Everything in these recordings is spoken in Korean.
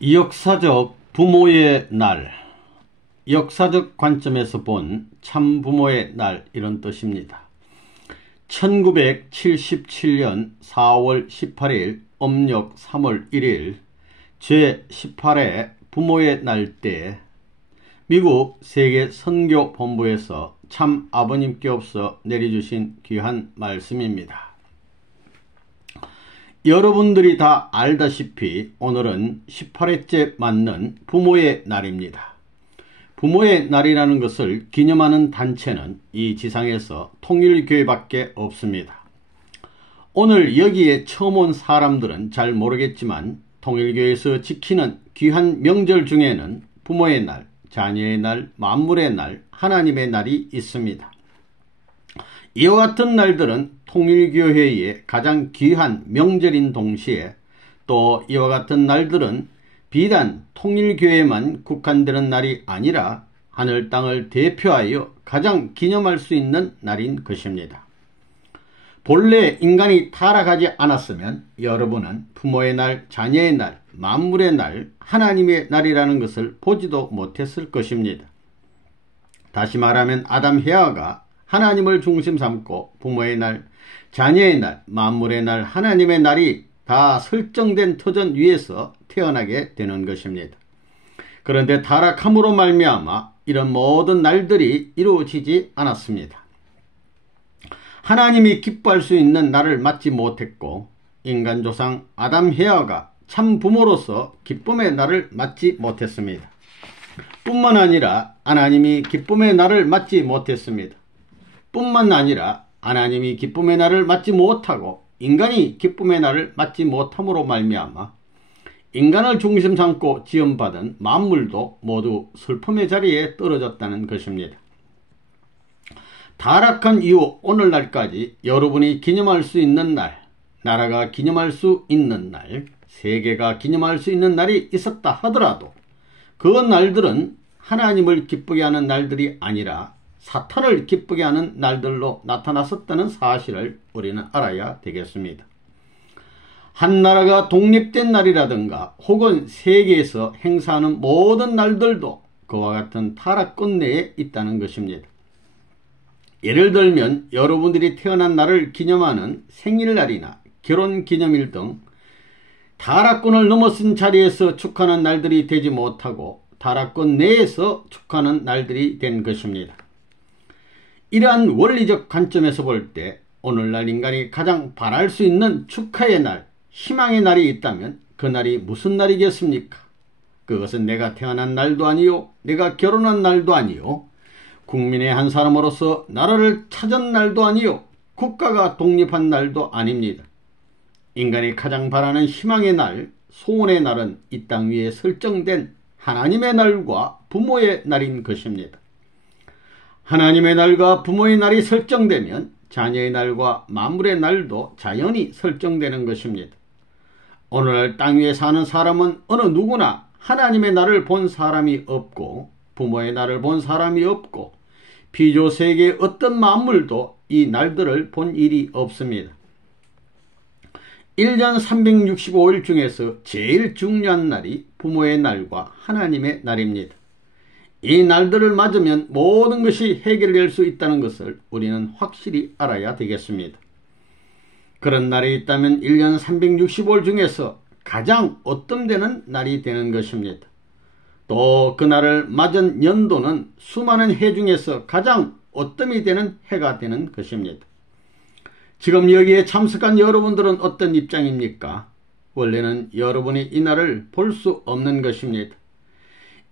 역사적 부모의 날, 역사적 관점에서 본 참부모의 날, 이런 뜻입니다. 1977년 4월 18일 음력 3월 1일 제18회 부모의 날 때 미국 세계선교본부에서 참 아버님께 없어 내려주신 귀한 말씀입니다. 여러분들이 다 알다시피 오늘은 18회째 맞는 부모의 날입니다. 부모의 날이라는 것을 기념하는 단체는 이 지상에서 통일교회밖에 없습니다. 오늘 여기에 처음 온 사람들은 잘 모르겠지만 통일교회에서 지키는 귀한 명절 중에는 부모의 날, 자녀의 날, 만물의 날, 하나님의 날이 있습니다. 이와 같은 날들은 통일교회의 가장 귀한 명절인 동시에 또 이와 같은 날들은 비단 통일교회만 국한되는 날이 아니라 하늘 땅을 대표하여 가장 기념할 수 있는 날인 것입니다. 본래 인간이 타락하지 않았으면 여러분은 부모의 날, 자녀의 날, 만물의 날, 하나님의 날이라는 것을 보지도 못했을 것입니다. 다시 말하면 아담 헤아가 하나님을 중심 삼고 부모의 날, 자녀의 날, 만물의 날, 하나님의 날이 다 설정된 터전 위에서 태어나게 되는 것입니다. 그런데 타락함으로 말미암아 이런 모든 날들이 이루어지지 않았습니다. 하나님이 기뻐할 수 있는 날을 맞지 못했고 인간 조상 아담 헤아가 참 부모로서 기쁨의 날을 맞지 못했습니다. 뿐만 아니라 하나님이 기쁨의 날을 맞지 못했습니다. 뿐만 아니라 하나님이 기쁨의 날을 맞지 못하고 인간이 기쁨의 날을 맞지 못함으로 말미암아 인간을 중심 삼고 지음받은 만물도 모두 슬픔의 자리에 떨어졌다는 것입니다. 타락한 이후 오늘날까지 여러분이 기념할 수 있는 날, 나라가 기념할 수 있는 날, 세계가 기념할 수 있는 날이 있었다 하더라도 그 날들은 하나님을 기쁘게 하는 날들이 아니라 사탄을 기쁘게 하는 날들로 나타났었다는 사실을 우리는 알아야 되겠습니다. 한 나라가 독립된 날이라든가 혹은 세계에서 행사하는 모든 날들도 그와 같은 타락권 내에 있다는 것입니다. 예를 들면 여러분들이 태어난 날을 기념하는 생일날이나 결혼기념일 등 타락권을 넘어선 자리에서 축하하는 날들이 되지 못하고 타락권 내에서 축하하는 날들이 된 것입니다. 이러한 원리적 관점에서 볼 때 오늘날 인간이 가장 바랄 수 있는 축하의 날, 희망의 날이 있다면 그 날이 무슨 날이겠습니까? 그것은 내가 태어난 날도 아니요, 내가 결혼한 날도 아니요, 국민의 한 사람으로서 나라를 찾은 날도 아니요, 국가가 독립한 날도 아닙니다. 인간이 가장 바라는 희망의 날, 소원의 날은 이 땅 위에 설정된 하나님의 날과 부모의 날인 것입니다. 하나님의 날과 부모의 날이 설정되면 자녀의 날과 만물의 날도 자연히 설정되는 것입니다. 오늘날 땅 위에 사는 사람은 어느 누구나 하나님의 날을 본 사람이 없고 부모의 날을 본 사람이 없고 피조세계의 어떤 만물도 이 날들을 본 일이 없습니다. 1년 365일 중에서 제일 중요한 날이 부모의 날과 하나님의 날입니다. 이 날들을 맞으면 모든 것이 해결될 수 있다는 것을 우리는 확실히 알아야 되겠습니다. 그런 날이 있다면 1년 365일 중에서 가장 어뜸되는 날이 되는 것입니다. 또 그날을 맞은 연도는 수많은 해 중에서 가장 어뜸이 되는 해가 되는 것입니다. 지금 여기에 참석한 여러분들은 어떤 입장입니까? 원래는 여러분이 이 날을 볼 수 없는 것입니다.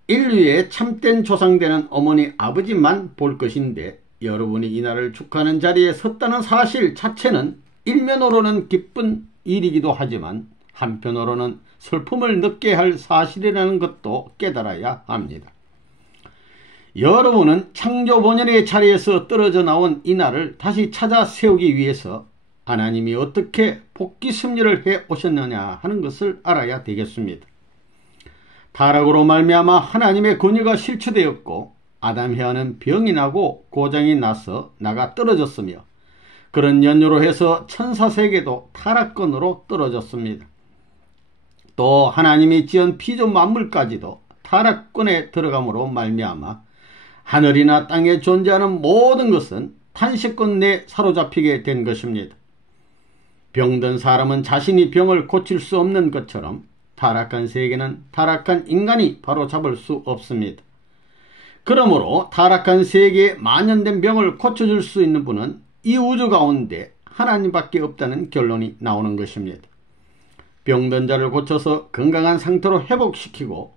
인류의 참된 조상되는 어머니 아버지만 볼 것인데 여러분이 이 날을 축하하는 자리에 섰다는 사실 자체는 일면으로는 기쁜 일이기도 하지만 한편으로는 슬픔을 느끼게 할 사실이라는 것도 깨달아야 합니다. 여러분은 창조 본연의 자리에서 떨어져 나온 이 날을 다시 찾아 세우기 위해서 하나님이 어떻게 복귀 섭리를 해 오셨느냐 하는 것을 알아야 되겠습니다. 타락으로 말미암아 하나님의 권위가 실추되었고 아담 헤아는 병이 나고 고장이 나서 나가 떨어졌으며 그런 연유로 해서 천사세계도 타락권으로 떨어졌습니다. 또 하나님이 지은 피조 만물까지도 타락권에 들어감으로 말미암아 하늘이나 땅에 존재하는 모든 것은 탄식권 내에 사로잡히게 된 것입니다. 병든 사람은 자신이 병을 고칠 수 없는 것처럼 타락한 세계는 타락한 인간이 바로잡을 수 없습니다. 그러므로 타락한 세계에 만연된 병을 고쳐줄 수 있는 분은 이 우주 가운데 하나님밖에 없다는 결론이 나오는 것입니다. 병든 자를 고쳐서 건강한 상태로 회복시키고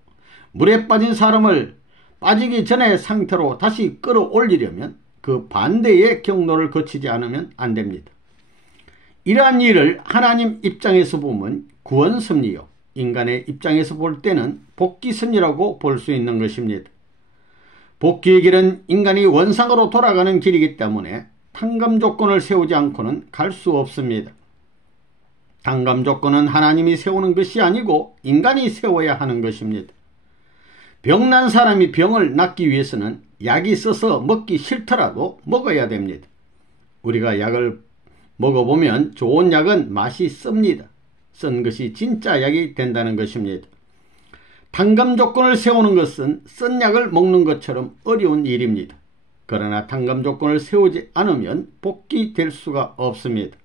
물에 빠진 사람을 빠지기 전의 상태로 다시 끌어올리려면 그 반대의 경로를 거치지 않으면 안 됩니다. 이러한 일을 하나님 입장에서 보면 구원섭리요, 인간의 입장에서 볼 때는 복귀섭리라고 볼 수 있는 것입니다. 복귀의 길은 인간이 원상으로 돌아가는 길이기 때문에 탕감 조건을 세우지 않고는 갈 수 없습니다. 탕감 조건은 하나님이 세우는 것이 아니고 인간이 세워야 하는 것입니다. 병난 사람이 병을 낫기 위해서는 약이 있어서 먹기 싫더라도 먹어야 됩니다. 우리가 약을 먹어보면 좋은 약은 맛이 씁니다. 쓴 것이 진짜 약이 된다는 것입니다. 탕감 조건을 세우는 것은 쓴 약을 먹는 것처럼 어려운 일입니다. 그러나 탕감 조건을 세우지 않으면 복귀될 수가 없습니다.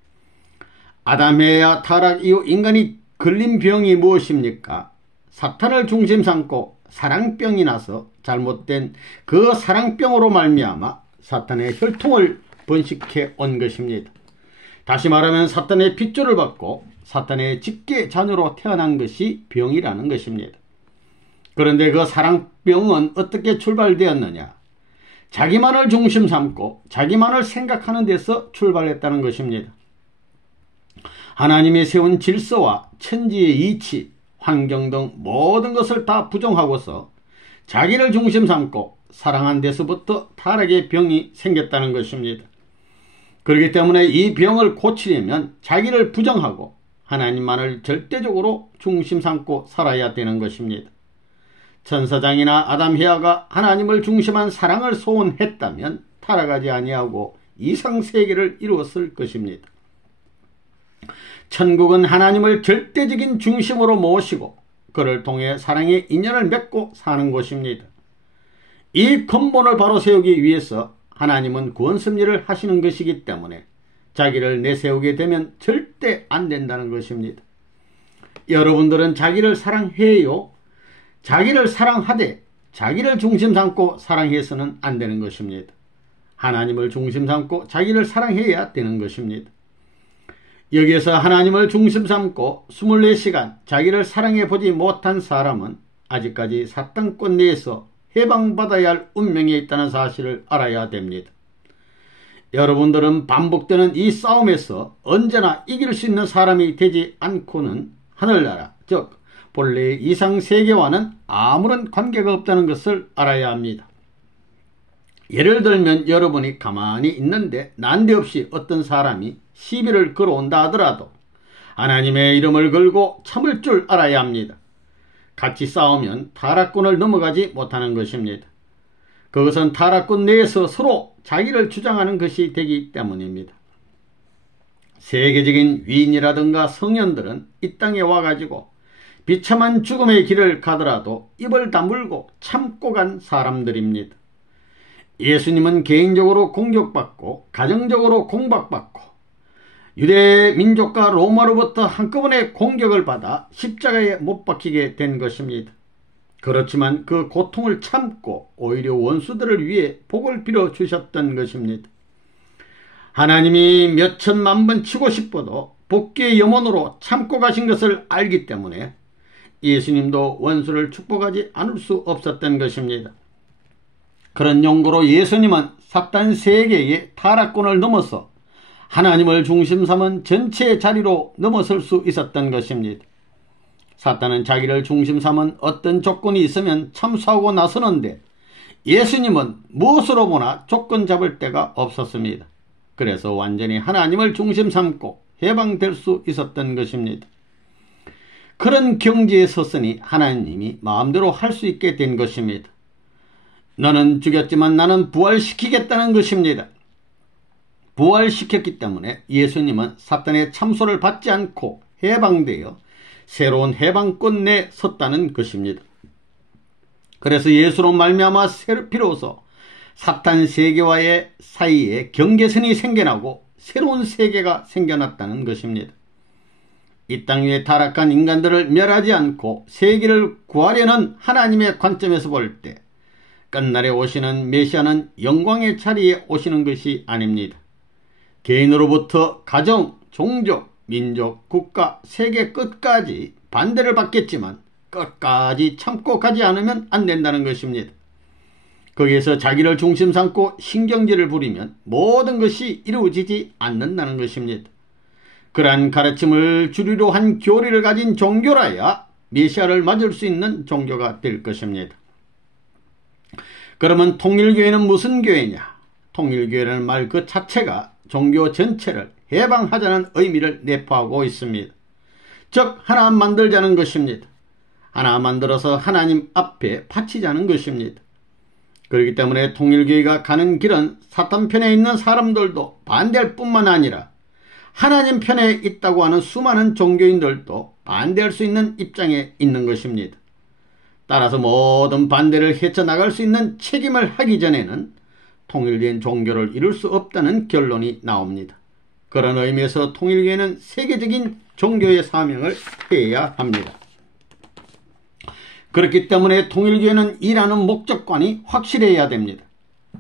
아담의 타락 이후 인간이 걸린 병이 무엇입니까? 사탄을 중심 삼고 사랑병이 나서 잘못된 그 사랑병으로 말미암아 사탄의 혈통을 번식해 온 것입니다. 다시 말하면 사탄의 핏줄을 받고 사탄의 직계 자녀로 태어난 것이 병이라는 것입니다. 그런데 그 사랑병은 어떻게 출발되었느냐? 자기만을 중심 삼고 자기만을 생각하는 데서 출발했다는 것입니다. 하나님이 세운 질서와 천지의 이치, 환경 등 모든 것을 다 부정하고서 자기를 중심 삼고 사랑한 데서부터 타락의 병이 생겼다는 것입니다. 그렇기 때문에 이 병을 고치려면 자기를 부정하고 하나님만을 절대적으로 중심 삼고 살아야 되는 것입니다. 천사장이나 아담 헤아가 하나님을 중심한 사랑을 소원했다면 타락하지 아니하고 이상세계를 이루었을 것입니다. 천국은 하나님을 절대적인 중심으로 모시고 그를 통해 사랑의 인연을 맺고 사는 곳입니다. 이 근본을 바로 세우기 위해서 하나님은 구원섭리를 하시는 것이기 때문에 자기를 내세우게 되면 절대 안 된다는 것입니다. 여러분들은 자기를 사랑해요? 자기를 사랑하되 자기를 중심 삼고 사랑해서는 안 되는 것입니다. 하나님을 중심 삼고 자기를 사랑해야 되는 것입니다. 여기에서 하나님을 중심 삼고 24시간 자기를 사랑해 보지 못한 사람은 아직까지 사탄권 내에서 해방받아야 할 운명에 있다는 사실을 알아야 됩니다. 여러분들은 반복되는 이 싸움에서 언제나 이길 수 있는 사람이 되지 않고는 하늘나라, 즉 본래의 이상세계와는 아무런 관계가 없다는 것을 알아야 합니다. 예를 들면 여러분이 가만히 있는데 난데없이 어떤 사람이 시비를 걸어온다 하더라도 하나님의 이름을 걸고 참을 줄 알아야 합니다. 같이 싸우면 타락권을 넘어가지 못하는 것입니다. 그것은 타락권 내에서 서로 자기를 주장하는 것이 되기 때문입니다. 세계적인 위인이라든가 성현들은 이 땅에 와가지고 비참한 죽음의 길을 가더라도 입을 다물고 참고 간 사람들입니다. 예수님은 개인적으로 공격받고 가정적으로 공박받고 유대 민족과 로마로부터 한꺼번에 공격을 받아 십자가에 못 박히게 된 것입니다. 그렇지만 그 고통을 참고 오히려 원수들을 위해 복을 빌어 주셨던 것입니다. 하나님이 몇 천만 번 치고 싶어도 복귀의 염원으로 참고 가신 것을 알기 때문에 예수님도 원수를 축복하지 않을 수 없었던 것입니다. 그런 용도로 예수님은 사탄 세계의 타락권을 넘어서 하나님을 중심 삼은 전체의 자리로 넘어설 수 있었던 것입니다. 사탄은 자기를 중심 삼은 어떤 조건이 있으면 참수하고 나서는데 예수님은 무엇으로 보나 조건 잡을 데가 없었습니다. 그래서 완전히 하나님을 중심 삼고 해방될 수 있었던 것입니다. 그런 경지에 섰으니 하나님이 마음대로 할 수 있게 된 것입니다. 너는 죽였지만 나는 부활시키겠다는 것입니다. 부활시켰기 때문에 예수님은 사탄의 참소를 받지 않고 해방되어 새로운 해방권 내에 섰다는 것입니다. 그래서 예수로 말미암아 비로소 사탄 세계와의 사이에 경계선이 생겨나고 새로운 세계가 생겨났다는 것입니다. 이 땅 위에 타락한 인간들을 멸하지 않고 세계를 구하려는 하나님의 관점에서 볼 때 끝날에 오시는 메시아는 영광의 자리에 오시는 것이 아닙니다. 개인으로부터 가정, 종족, 민족, 국가, 세계 끝까지 반대를 받겠지만 끝까지 참고 가지 않으면 안 된다는 것입니다. 거기에서 자기를 중심 삼고 신경질을 부리면 모든 것이 이루어지지 않는다는 것입니다. 그러한 가르침을 주류로 한 교리를 가진 종교라야 메시아를 맞을 수 있는 종교가 될 것입니다. 그러면 통일교회는 무슨 교회냐? 통일교회라는 말 그 자체가 종교 전체를 해방하자는 의미를 내포하고 있습니다. 즉 하나 만들자는 것입니다. 하나 만들어서 하나님 앞에 바치자는 것입니다. 그렇기 때문에 통일교회가 가는 길은 사탄 편에 있는 사람들도 반대할 뿐만 아니라 하나님 편에 있다고 하는 수많은 종교인들도 반대할 수 있는 입장에 있는 것입니다. 따라서 모든 반대를 헤쳐나갈 수 있는 책임을 하기 전에는 통일된 종교를 이룰 수 없다는 결론이 나옵니다. 그런 의미에서 통일교회는 세계적인 종교의 사명을 해야 합니다. 그렇기 때문에 통일교회는 일하는 목적관이 확실해야 됩니다.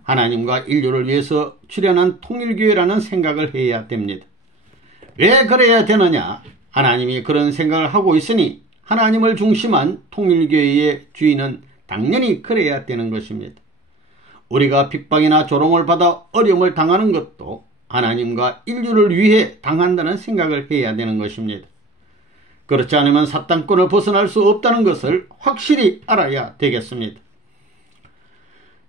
하나님과 인류를 위해서 출현한 통일교회라는 생각을 해야 됩니다. 왜 그래야 되느냐? 하나님이 그런 생각을 하고 있으니 하나님을 중심한 통일교회의 주인은 당연히 그래야 되는 것입니다. 우리가 핍박이나 조롱을 받아 어려움을 당하는 것도 하나님과 인류를 위해 당한다는 생각을 해야 되는 것입니다. 그렇지 않으면 사탄권을 벗어날 수 없다는 것을 확실히 알아야 되겠습니다.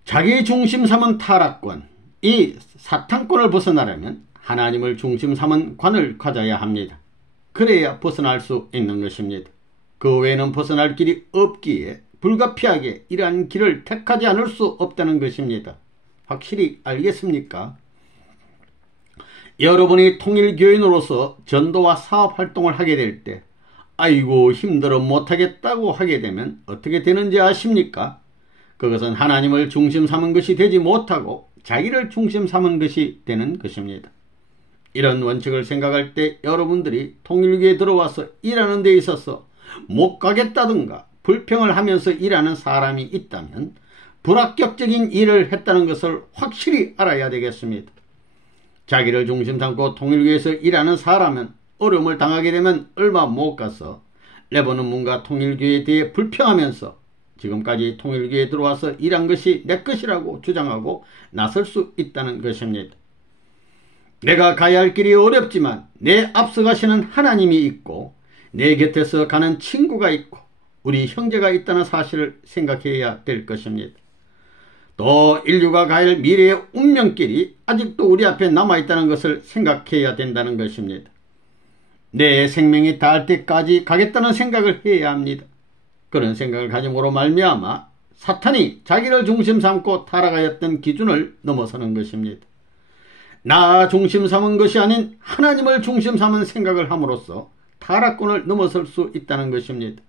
자기 중심 삼은 타락권, 이 사탄권을 벗어나려면 하나님을 중심 삼은 관을 가져야 합니다. 그래야 벗어날 수 있는 것입니다. 그 외에는 벗어날 길이 없기에 불가피하게 이러한 길을 택하지 않을 수 없다는 것입니다. 확실히 알겠습니까? 여러분이 통일교인으로서 전도와 사업활동을 하게 될 때 아이고 힘들어 못하겠다고 하게 되면 어떻게 되는지 아십니까? 그것은 하나님을 중심 삼은 것이 되지 못하고 자기를 중심 삼은 것이 되는 것입니다. 이런 원칙을 생각할 때 여러분들이 통일교에 들어와서 일하는 데 있어서 못 가겠다든가 불평을 하면서 일하는 사람이 있다면 불합격적인 일을 했다는 것을 확실히 알아야 되겠습니다. 자기를 중심 삼고 통일교에서 일하는 사람은 어려움을 당하게 되면 얼마 못 가서 레버논 문과 통일교에 대해 불평하면서 지금까지 통일교에 들어와서 일한 것이 내 것이라고 주장하고 나설 수 있다는 것입니다. 내가 가야 할 길이 어렵지만 내 앞서가시는 하나님이 있고 내 곁에서 가는 친구가 있고 우리 형제가 있다는 사실을 생각해야 될 것입니다. 또 인류가 가야 할 미래의 운명길이 아직도 우리 앞에 남아있다는 것을 생각해야 된다는 것입니다. 내 생명이 닿을 때까지 가겠다는 생각을 해야 합니다. 그런 생각을 가짐으로 말미암아 사탄이 자기를 중심 삼고 타락하였던 기준을 넘어서는 것입니다. 나 중심 삼은 것이 아닌 하나님을 중심 삼은 생각을 함으로써 타락권을 넘어설 수 있다는 것입니다.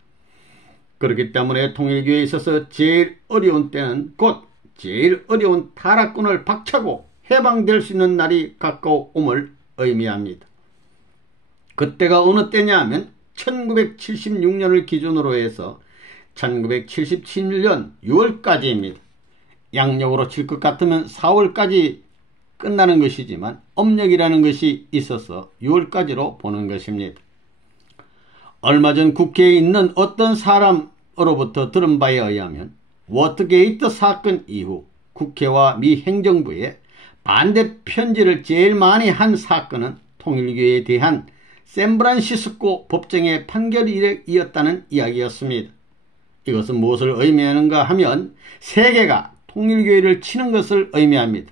그렇기 때문에 통일교회에 있어서 제일 어려운 때는 곧 제일 어려운 타락권을 박차고 해방될 수 있는 날이 가까움을 의미합니다. 그때가 어느 때냐 하면 1976년을 기준으로 해서 1977년 6월까지입니다. 양력으로 칠 것 같으면 4월까지 끝나는 것이지만 âm 력이라는 것이 있어서 6월까지로 보는 것입니다. 얼마 전 국회에 있는 어떤 사람으로부터 들은 바에 의하면 워터게이트 사건 이후 국회와 미 행정부에 반대 편지를 제일 많이 한 사건은 통일교에 대한 샌프란시스코 법정의 판결이었다는 이야기였습니다. 이것은 무엇을 의미하는가 하면 세계가 통일교회를 치는 것을 의미합니다.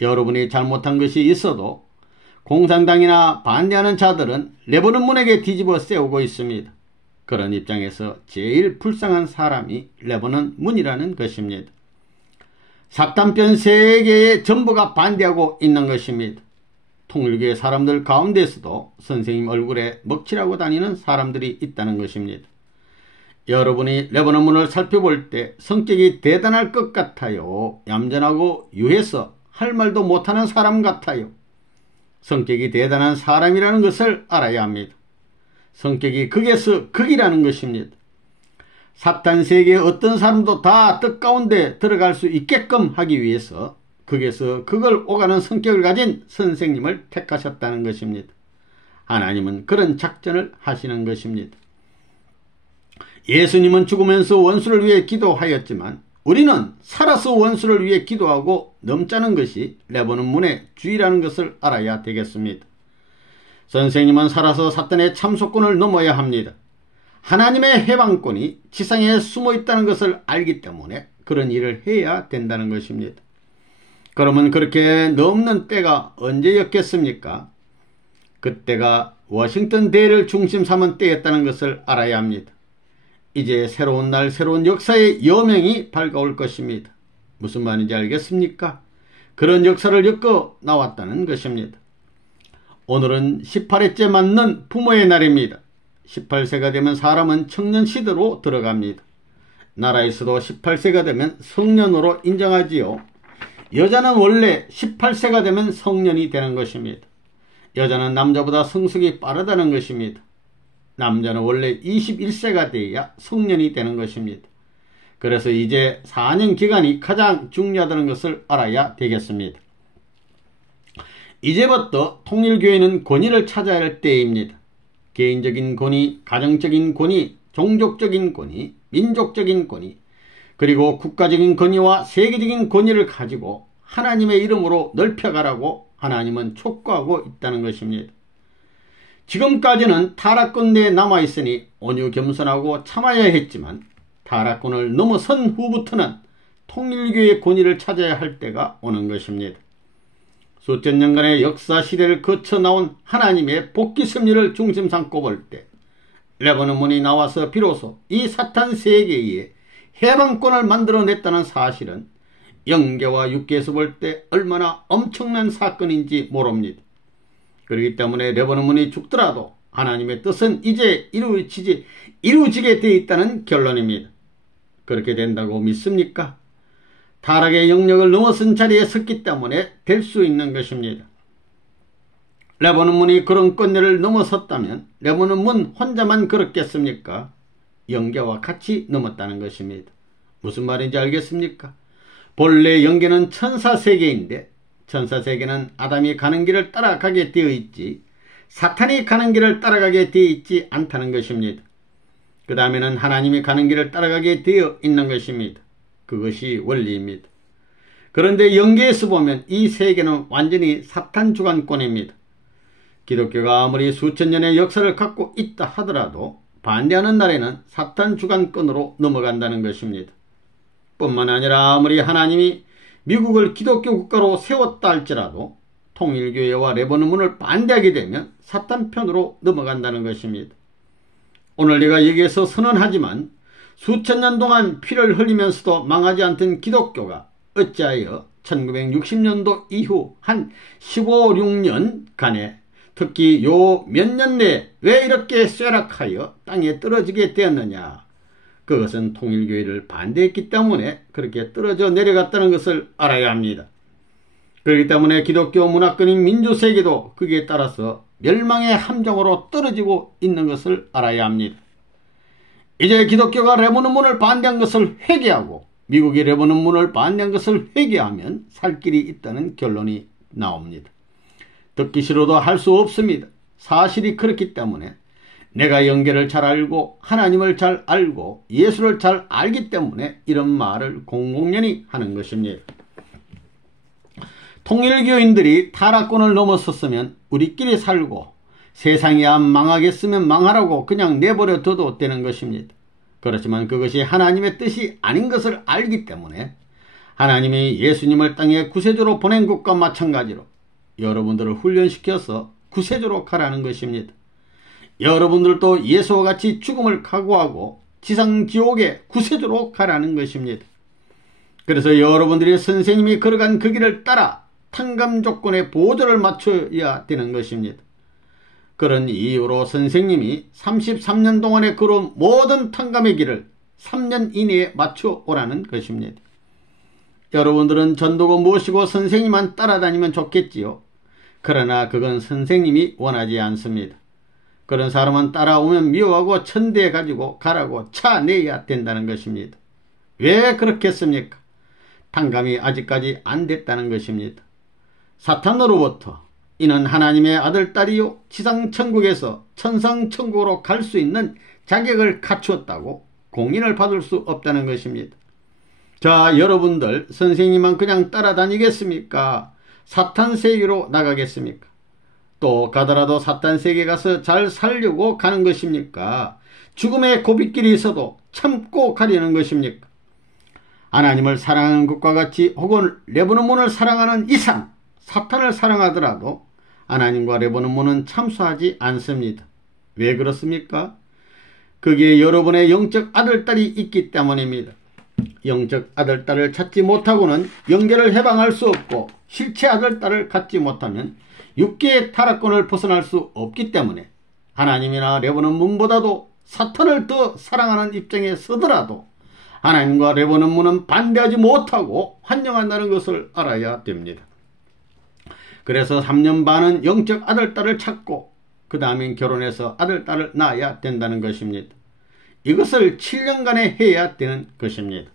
여러분이 잘못한 것이 있어도 공산당이나 반대하는 자들은 레버논 문에게 뒤집어 세우고 있습니다. 그런 입장에서 제일 불쌍한 사람이 레버논 문이라는 것입니다. 사탄편 세계의 전부가 반대하고 있는 것입니다. 통일교회 사람들 가운데서도 선생님 얼굴에 먹칠하고 다니는 사람들이 있다는 것입니다. 여러분이 레바논 문을 살펴볼 때 성격이 대단할 것 같아요. 얌전하고 유해서 할 말도 못하는 사람 같아요. 성격이 대단한 사람이라는 것을 알아야 합니다. 성격이 극에서 극이라는 것입니다. 사탄 세계의 어떤 사람도 다 뜻 가운데 들어갈 수 있게끔 하기 위해서 극에서 극을 오가는 성격을 가진 선생님을 택하셨다는 것입니다. 하나님은 그런 작전을 하시는 것입니다. 예수님은 죽으면서 원수를 위해 기도하였지만 우리는 살아서 원수를 위해 기도하고 넘자는 것이 레바논 문의 주의라는 것을 알아야 되겠습니다. 선생님은 살아서 사탄의 참소권을 넘어야 합니다. 하나님의 해방권이 지상에 숨어 있다는 것을 알기 때문에 그런 일을 해야 된다는 것입니다. 그러면 그렇게 넘는 때가 언제였겠습니까? 그때가 워싱턴 대회를 중심 삼은 때였다는 것을 알아야 합니다. 이제 새로운 날 새로운 역사의 여명이 밝아올 것입니다. 무슨 말인지 알겠습니까? 그런 역사를 엮어 나왔다는 것입니다. 오늘은 18회째 맞는 부모의 날입니다. 18세가 되면 사람은 청년 시대로 들어갑니다. 나라에서도 18세가 되면 성년으로 인정하지요. 여자는 원래 18세가 되면 성년이 되는 것입니다. 여자는 남자보다 성숙이 빠르다는 것입니다. 남자는 원래 21세가 돼야 성년이 되는 것입니다. 그래서 이제 4년 기간이 가장 중요하다는 것을 알아야 되겠습니다. 이제부터 통일교회는 권위를 찾아야 할 때입니다. 개인적인 권위, 가정적인 권위, 종족적인 권위, 민족적인 권위, 그리고 국가적인 권위와 세계적인 권위를 가지고 하나님의 이름으로 넓혀가라고 하나님은 촉구하고 있다는 것입니다. 지금까지는 타락권 내에 남아있으니 온유 겸손하고 참아야 했지만 타락권을 넘어선 후부터는 통일교의 권위를 찾아야 할 때가 오는 것입니다. 수천 년간의 역사 시대를 거쳐 나온 하나님의 복귀 섭리를 중심 삼고 볼 때 레바논 문이 나와서 비로소 이 사탄 세계에 해방권을 만들어냈다는 사실은 영계와 육계에서 볼 때 얼마나 엄청난 사건인지 모릅니다. 그렇기 때문에 레바논 문이 죽더라도 하나님의 뜻은 이제 이루어지게 되어 있다는 결론입니다. 그렇게 된다고 믿습니까? 타락의 영역을 넘어선 자리에 섰기 때문에 될 수 있는 것입니다. 레바논 문이 그런 권위를 넘어섰다면 레바논 문 혼자만 그렇겠습니까? 영계와 같이 넘었다는 것입니다. 무슨 말인지 알겠습니까? 본래 영계는 천사세계인데 천사세계는 아담이 가는 길을 따라가게 되어 있지 사탄이 가는 길을 따라가게 되어 있지 않다는 것입니다. 그 다음에는 하나님이 가는 길을 따라가게 되어 있는 것입니다. 그것이 원리입니다. 그런데 영계에서 보면 이 세계는 완전히 사탄 주관권입니다. 기독교가 아무리 수천 년의 역사를 갖고 있다 하더라도 반대하는 날에는 사탄 주관권으로 넘어간다는 것입니다. 뿐만 아니라 아무리 하나님이 미국을 기독교 국가로 세웠다 할지라도 통일교회와 레바논 문을 반대하게 되면 사탄 편으로 넘어간다는 것입니다. 오늘 내가 여기에서 선언하지만 수천 년 동안 피를 흘리면서도 망하지 않던 기독교가 어찌하여 1960년도 이후 한 15, 16년간에 특히 요 몇 년 내에 왜 이렇게 쇠락하여 땅에 떨어지게 되었느냐. 그것은 통일교회를 반대했기 때문에 그렇게 떨어져 내려갔다는 것을 알아야 합니다. 그렇기 때문에 기독교 문화권인 민주세계도 그에 따라서 멸망의 함정으로 떨어지고 있는 것을 알아야 합니다. 이제 기독교가 레바논 문을 반대한 것을 회개하고 미국이 레바논 문을 반대한 것을 회개하면 살 길이 있다는 결론이 나옵니다. 듣기 싫어도 할 수 없습니다. 사실이 그렇기 때문에 내가 영계를 잘 알고 하나님을 잘 알고 예수를 잘 알기 때문에 이런 말을 공공연히 하는 것입니다. 통일교인들이 타락권을 넘어섰으면 우리끼리 살고 세상이 안 망하겠으면 망하라고 그냥 내버려 둬도 되는 것입니다. 그렇지만 그것이 하나님의 뜻이 아닌 것을 알기 때문에 하나님이 예수님을 땅에 구세주로 보낸 것과 마찬가지로 여러분들을 훈련시켜서 구세주로 가라는 것입니다. 여러분들도 예수와 같이 죽음을 각오하고 지상지옥의 구세주로 가라는 것입니다. 그래서 여러분들이 선생님이 걸어간 그 길을 따라 탕감 조건의 보조를 맞춰야 되는 것입니다. 그런 이유로 선생님이 33년 동안에 걸어온 모든 탕감의 길을 3년 이내에 맞춰 오라는 것입니다. 여러분들은 전도고 모시고 선생님만 따라다니면 좋겠지요. 그러나 그건 선생님이 원하지 않습니다. 그런 사람은 따라오면 미워하고 천대해 가지고 가라고 차내야 된다는 것입니다. 왜 그렇겠습니까? 탕감이 아직까지 안 됐다는 것입니다. 사탄으로부터 이는 하나님의 아들 딸이요 지상천국에서 천상천국으로 갈 수 있는 자격을 갖추었다고 공인을 받을 수 없다는 것입니다. 자, 여러분들 선생님만 그냥 따라다니겠습니까? 사탄 세계로 나가겠습니까? 또 가더라도 사탄 세계 가서 잘 살려고 가는 것입니까? 죽음의 고빗길이 있어도 참고 가려는 것입니까? 하나님을 사랑하는 것과 같이 혹은 레바논문을 사랑하는 이상 사탄을 사랑하더라도 하나님과 레바논문은 참수하지 않습니다. 왜 그렇습니까? 그게 여러분의 영적 아들딸이 있기 때문입니다. 영적 아들딸을 찾지 못하고는 영계를 해방할 수 없고 실체 아들딸을 갖지 못하면 육계의 타락권을 벗어날 수 없기 때문에 하나님이나 레바논문보다도 사탄을 더 사랑하는 입장에 서더라도 하나님과 레바논문은 반대하지 못하고 환영한다는 것을 알아야 됩니다. 그래서 3년 반은 영적 아들딸을 찾고 그 다음엔 결혼해서 아들딸을 낳아야 된다는 것입니다. 이것을 7년간에 해야 되는 것입니다.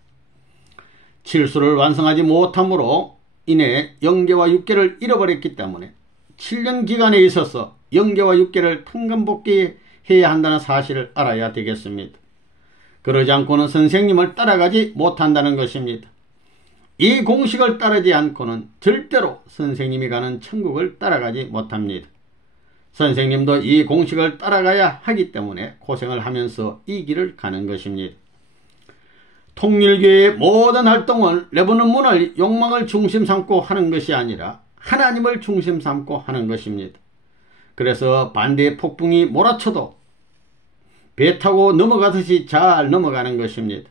칠수를 완성하지 못함으로 인해 영계와 육계를 잃어버렸기 때문에 7년 기간에 있어서 영계와 육계를 탕감복귀해야 한다는 사실을 알아야 되겠습니다. 그러지 않고는 선생님을 따라가지 못한다는 것입니다. 이 공식을 따르지 않고는 절대로 선생님이 가는 천국을 따라가지 못합니다. 선생님도 이 공식을 따라가야 하기 때문에 고생을 하면서 이 길을 가는 것입니다. 통일교회의 모든 활동을 레바논문을 욕망을 중심 삼고 하는 것이 아니라 하나님을 중심 삼고 하는 것입니다. 그래서 반대의 폭풍이 몰아쳐도 배 타고 넘어가듯이 잘 넘어가는 것입니다.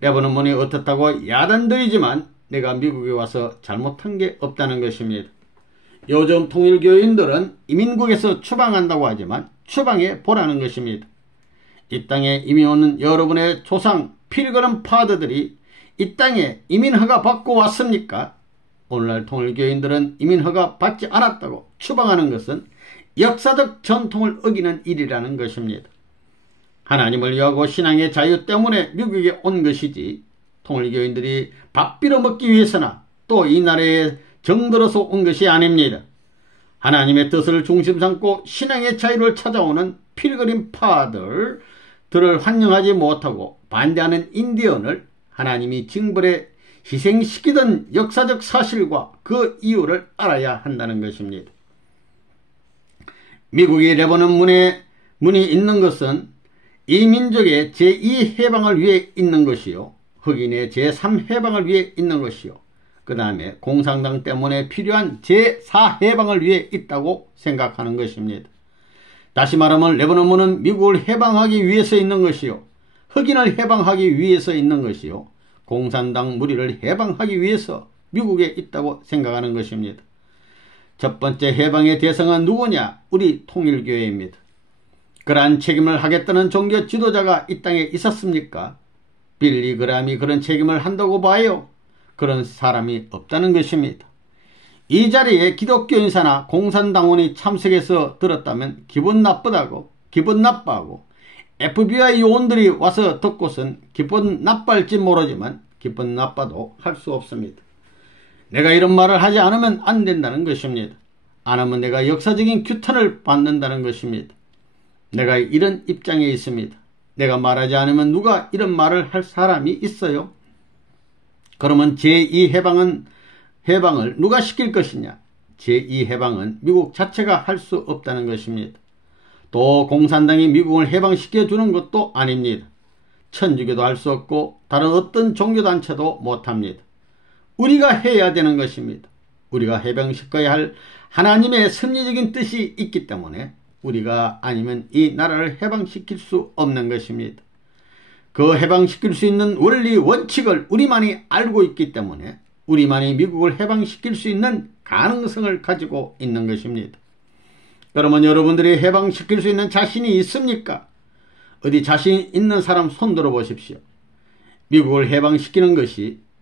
레바논문이 어떻다고 야단들이지만 내가 미국에 와서 잘못한 게 없다는 것입니다. 요즘 통일교인들은 이민국에서 추방한다고 하지만 추방해 보라는 것입니다. 이 땅에 이미 오는 여러분의 조상 필그름 파더들이 이 땅에 이민허가 받고 왔습니까? 오늘날 통일교인들은 이민허가 받지 않았다고 추방하는 것은 역사적 전통을 어기는 일이라는 것입니다. 하나님을 위하고 신앙의 자유 때문에 미국에 온 것이지 통일교인들이 밥 빌어먹기 위해서나 또 이 나라에 정들어서 온 것이 아닙니다. 하나님의 뜻을 중심 삼고 신앙의 자유를 찾아오는 필그림 파들을 환영하지 못하고 반대하는 인디언을 하나님이 징벌에 희생시키던 역사적 사실과 그 이유를 알아야 한다는 것입니다. 미국이 레바논 문이 있는 것은 이 민족의 제2해방을 위해 있는 것이요 흑인의 제3해방을 위해 있는 것이요 그 다음에 공산당 때문에 필요한 제4해방을 위해 있다고 생각하는 것입니다. 다시 말하면 레바논문은 미국을 해방하기 위해서 있는 것이요 흑인을 해방하기 위해서 있는 것이요 공산당 무리를 해방하기 위해서 미국에 있다고 생각하는 것입니다. 첫 번째 해방의 대상은 누구냐? 우리 통일교회입니다. 그러한 책임을 하겠다는 종교 지도자가 이 땅에 있었습니까? 빌리 그람이 그런 책임을 한다고 봐요. 그런 사람이 없다는 것입니다. 이 자리에 기독교 인사나 공산당원이 참석해서 들었다면 기분 나빠하고 FBI 요원들이 와서 듣고선 기분 나빠할지 모르지만 기분 나빠도 할 수 없습니다. 내가 이런 말을 하지 않으면 안 된다는 것입니다. 안 하면 내가 역사적인 규탄을 받는다는 것입니다. 내가 이런 입장에 있습니다. 내가 말하지 않으면 누가 이런 말을 할 사람이 있어요? 그러면 제2해방을 누가 시킬 것이냐? 제2해방은 미국 자체가 할 수 없다는 것입니다. 또 공산당이 미국을 해방시켜주는 것도 아닙니다. 천주교도 할 수 없고 다른 어떤 종교단체도 못합니다. 우리가 해야 되는 것입니다. 우리가 해방시켜야 할 하나님의 섭리적인 뜻이 있기 때문에 우리가 아니면 이 나라를 해방시킬 수 없는 것입니다. 그 해방시킬 수 있는 원리 원칙을 우리만이 알고 있기 때문에 우리만이 미국을 해방시킬 수 있는 가능성을 가지고 있는 것입니다. 그러면 여러분들이 해방시킬 수 있는 자신이 있습니까? 어디 자신 있는 사람 손 들어 보십시오. 미국을 해방시키는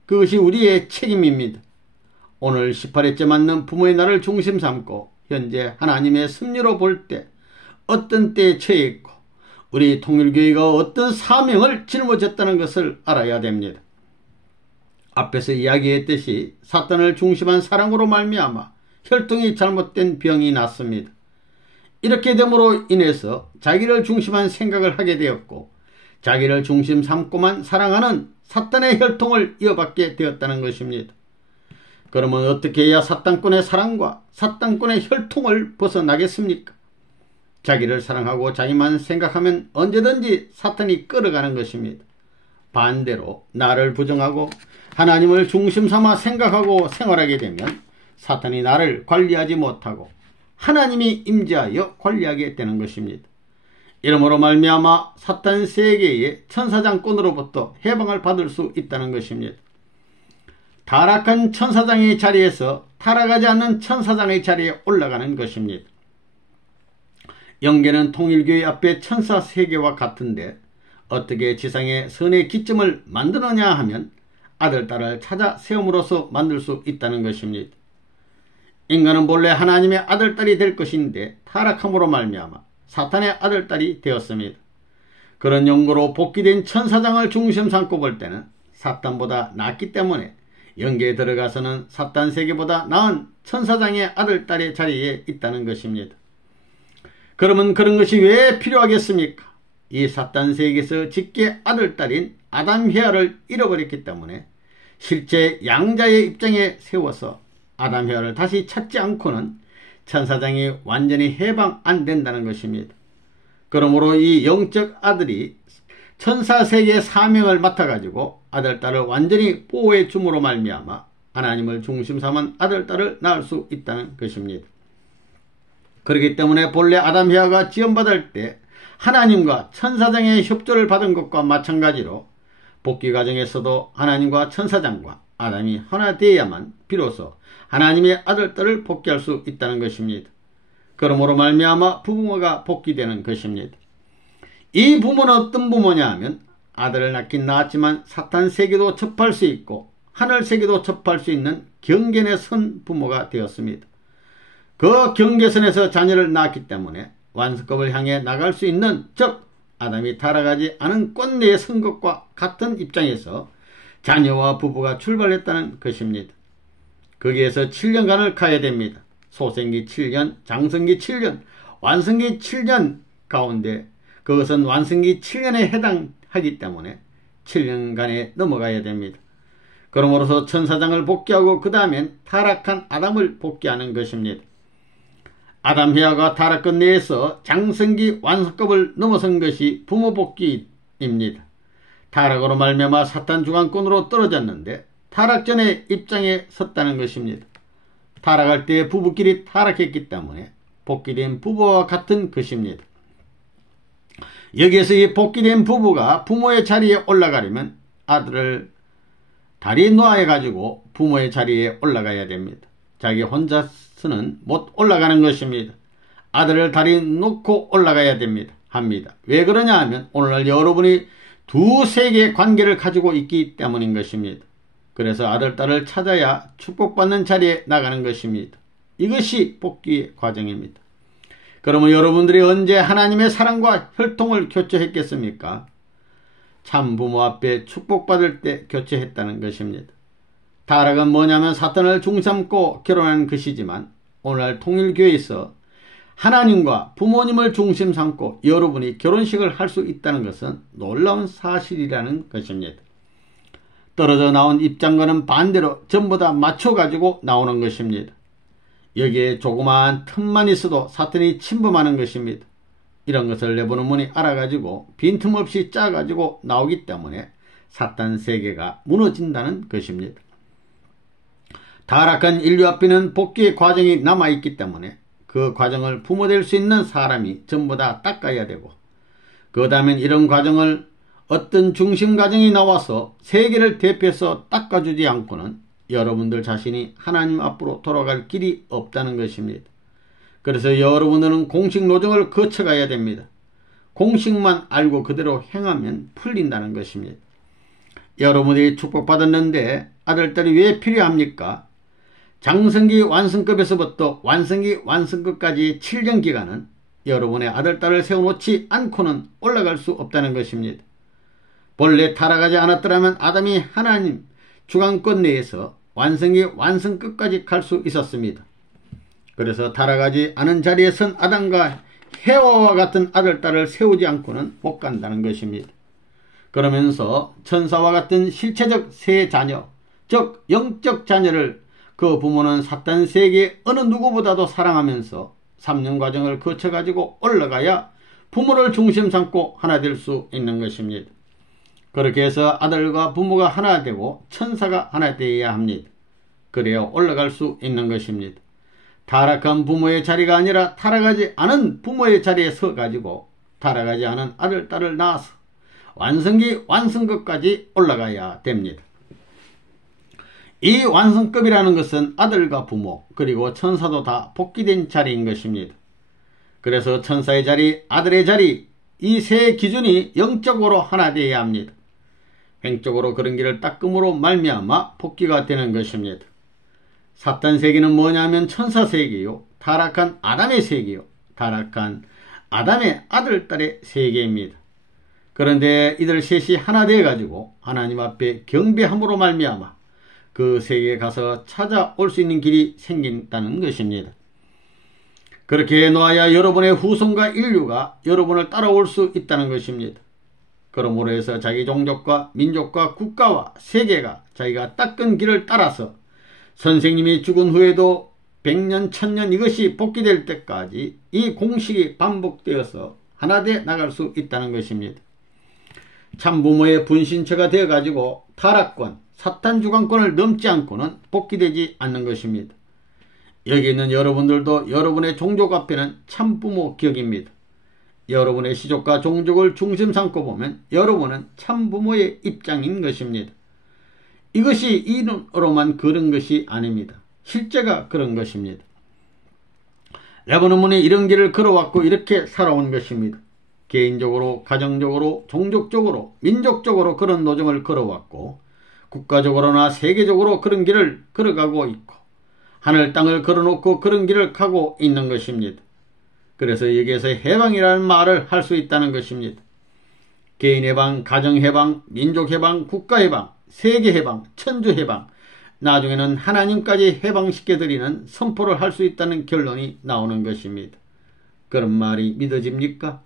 그것이 우리의 책임입니다. 오늘 18회째 맞는 부모의 날을 중심 삼고 현재 하나님의 섭리로 볼 때 어떤 때에 처해 있고 우리 통일교회가 어떤 사명을 짊어졌다는 것을 알아야 됩니다. 앞에서 이야기했듯이 사탄을 중심한 사랑으로 말미암아 혈통이 잘못된 병이 났습니다. 이렇게 됨으로 인해서 자기를 중심한 생각을 하게 되었고 자기를 중심 삼고만 사랑하는 사탄의 혈통을 이어받게 되었다는 것입니다. 그러면 어떻게 해야 사탄꾼의 사랑과 사탄꾼의 혈통을 벗어나겠습니까? 자기를 사랑하고 자기만 생각하면 언제든지 사탄이 끌어가는 것입니다. 반대로 나를 부정하고 하나님을 중심 삼아 생각하고 생활하게 되면 사탄이 나를 관리하지 못하고 하나님이 임재하여 관리하게 되는 것입니다. 이러므로 말미암아 사탄 세계의 천사장권으로부터 해방을 받을 수 있다는 것입니다. 타락한 천사장의 자리에서 타락하지 않는 천사장의 자리에 올라가는 것입니다. 영계는 통일교회 앞에 천사 세계와 같은데 어떻게 지상에 선의 기점을 만드느냐 하면 아들, 딸을 찾아 세움으로써 만들 수 있다는 것입니다. 인간은 본래 하나님의 아들, 딸이 될 것인데 타락함으로 말미암아 사탄의 아들, 딸이 되었습니다. 그런 용도로 복귀된 천사장을 중심 삼고 볼 때는 사탄보다 낫기 때문에 영계에 들어가서는 사탄 세계보다 나은 천사장의 아들, 딸의 자리에 있다는 것입니다. 그러면 그런 것이 왜 필요하겠습니까? 이 사탄 세계에서 직계 아들, 딸인 아담, 헤아를 잃어버렸기 때문에 실제 양자의 입장에 세워서 아담, 헤아를 다시 찾지 않고는 천사장이 완전히 해방 안 된다는 것입니다. 그러므로 이 영적 아들이 천사 세계의 사명을 맡아가지고 아들, 딸을 완전히 보호해 줌으로 말미암아 하나님을 중심 삼은 아들, 딸을 낳을 수 있다는 것입니다. 그렇기 때문에 본래 아담, 헤아가 지원받을 때 하나님과 천사장의 협조를 받은 것과 마찬가지로 복귀 과정에서도 하나님과 천사장과 아담이 하나 되어야만 비로소 하나님의 아들, 딸을 복귀할 수 있다는 것입니다. 그러므로 말미암아 부모가 복귀되는 것입니다. 이 부모는 어떤 부모냐 하면 아들을 낳긴 낳았지만 사탄 세계도 접할 수 있고 하늘 세계도 접할 수 있는 경계에 선 부모가 되었습니다. 그 경계선에서 자녀를 낳았기 때문에 완성급을 향해 나갈 수 있는, 즉 아담이 타락하지 않은 꽃내에 선 것과 같은 입장에서 자녀와 부부가 출발했다는 것입니다. 거기에서 7년간을 가야 됩니다. 소생기 7년, 장성기 7년, 완성기 7년 가운데 그것은 완성기 7년에 해당하기 때문에 7년간에 넘어가야 됩니다. 그러므로서 천사장을 복귀하고 그 다음엔 타락한 아담을 복귀하는 것입니다. 아담, 헤아가 타락권 내에서 장성기 완성급을 넘어선 것이 부모 복귀입니다. 타락으로 말미암아 사탄 주관권으로 떨어졌는데 타락 전에 입장에 섰다는 것입니다. 타락할 때 부부끼리 타락했기 때문에 복귀된 부부와 같은 것입니다. 여기에서 이 복귀된 부부가 부모의 자리에 올라가려면 아들을 다리 놓아 가지고 부모의 자리에 올라가야 됩니다. 자기 혼자서는 못 올라가는 것입니다. 아들을 다리 놓고 올라가야 합니다. 왜 그러냐 하면 오늘날 여러분이 두 세계의 관계를 가지고 있기 때문인 것입니다. 그래서 아들, 딸을 찾아야 축복받는 자리에 나가는 것입니다. 이것이 복귀의 과정입니다. 그러면 여러분들이 언제 하나님의 사랑과 혈통을 교체했겠습니까? 참 부모 앞에 축복받을 때 교체했다는 것입니다. 타락은 뭐냐면 사탄을 중삼고 결혼하는 것이지만 오늘날 통일교회에서 하나님과 부모님을 중심 삼고 여러분이 결혼식을 할 수 있다는 것은 놀라운 사실이라는 것입니다. 떨어져 나온 입장과는 반대로 전부 다 맞춰가지고 나오는 것입니다. 여기에 조그마한 틈만 있어도 사탄이 침범하는 것입니다. 이런 것을 내보는 분이 알아가지고 빈틈없이 짜가지고 나오기 때문에 사탄 세계가 무너진다는 것입니다. 타락한 인류 앞에는 복귀의 과정이 남아있기 때문에 그 과정을 부모될 수 있는 사람이 전부 다 닦아야 되고, 그 다음엔 이런 과정을 어떤 중심 과정이 나와서 세계를 대표해서 닦아주지 않고는 여러분들 자신이 하나님 앞으로 돌아갈 길이 없다는 것입니다. 그래서 여러분들은 공식 노정을 거쳐가야 됩니다. 공식만 알고 그대로 행하면 풀린다는 것입니다. 여러분들이 축복받았는데 아들딸이 왜 필요합니까? 장성기 완성급에서부터 완성기 완성급까지 7년 기간은 여러분의 아들딸을 세워놓지 않고는 올라갈 수 없다는 것입니다. 본래 타락하지 않았더라면 아담이 하나님 주관권 내에서 완성기 완성급까지 갈 수 있었습니다. 그래서 타락하지 않은 자리에 선 아담과 해와와 같은 아들딸을 세우지 않고는 못 간다는 것입니다. 그러면서 천사와 같은 실체적 새 자녀, 즉 영적 자녀를 그 부모는 사탄 세계 어느 누구보다도 사랑하면서 3년 과정을 거쳐가지고 올라가야 부모를 중심 삼고 하나 될 수 있는 것입니다. 그렇게 해서 아들과 부모가 하나 되고 천사가 하나 되어야 합니다. 그래야 올라갈 수 있는 것입니다. 타락한 부모의 자리가 아니라 타락하지 않은 부모의 자리에 서가지고 타락하지 않은 아들, 딸을 낳아서 완성기 완성급까지 올라가야 됩니다. 이 완성급이라는 것은 아들과 부모 그리고 천사도 다 복귀된 자리인 것입니다. 그래서 천사의 자리, 아들의 자리 이 세 기준이 영적으로 하나 되어야 합니다. 횡적으로 그런 길을 닦음으로 말미암아 복귀가 되는 것입니다. 사탄 세계는 뭐냐면 천사 세계요, 타락한 아담의 세계요, 타락한 아담의 아들, 딸의 세계입니다. 그런데 이들 셋이 하나 되어가지고 하나님 앞에 경배함으로 말미암아 그 세계에 가서 찾아올 수 있는 길이 생긴다는 것입니다. 그렇게 해놓아야 여러분의 후손과 인류가 여러분을 따라올 수 있다는 것입니다. 그러므로 해서 자기 종족과 민족과 국가와 세계가 자기가 닦은 길을 따라서 선생님이 죽은 후에도 100년, 1000년 이것이 복귀될 때까지 이 공식이 반복되어서 하나 돼 나갈 수 있다는 것입니다. 참부모의 분신체가 되어가지고 타락권, 사탄 주관권을 넘지 않고는 복귀되지 않는 것입니다. 여기 있는 여러분들도 여러분의 종족 앞에는 참부모 격입니다. 여러분의 시족과 종족을 중심 삼고 보면 여러분은 참부모의 입장인 것입니다. 이것이 이론으로만 그런 것이 아닙니다. 실제가 그런 것입니다. 레바논문이 이런 길을 걸어왔고 이렇게 살아온 것입니다. 개인적으로, 가정적으로, 종족적으로, 민족적으로 그런 노정을 걸어왔고 국가적으로나 세계적으로 그런 길을 걸어가고 있고 하늘 땅을 걸어놓고 그런 길을 가고 있는 것입니다. 그래서 여기에서 해방이라는 말을 할 수 있다는 것입니다. 개인 해방, 가정 해방, 민족 해방, 국가 해방, 세계 해방, 천주 해방, 나중에는 하나님까지 해방시켜드리는 선포를 할 수 있다는 결론이 나오는 것입니다. 그런 말이 믿어집니까?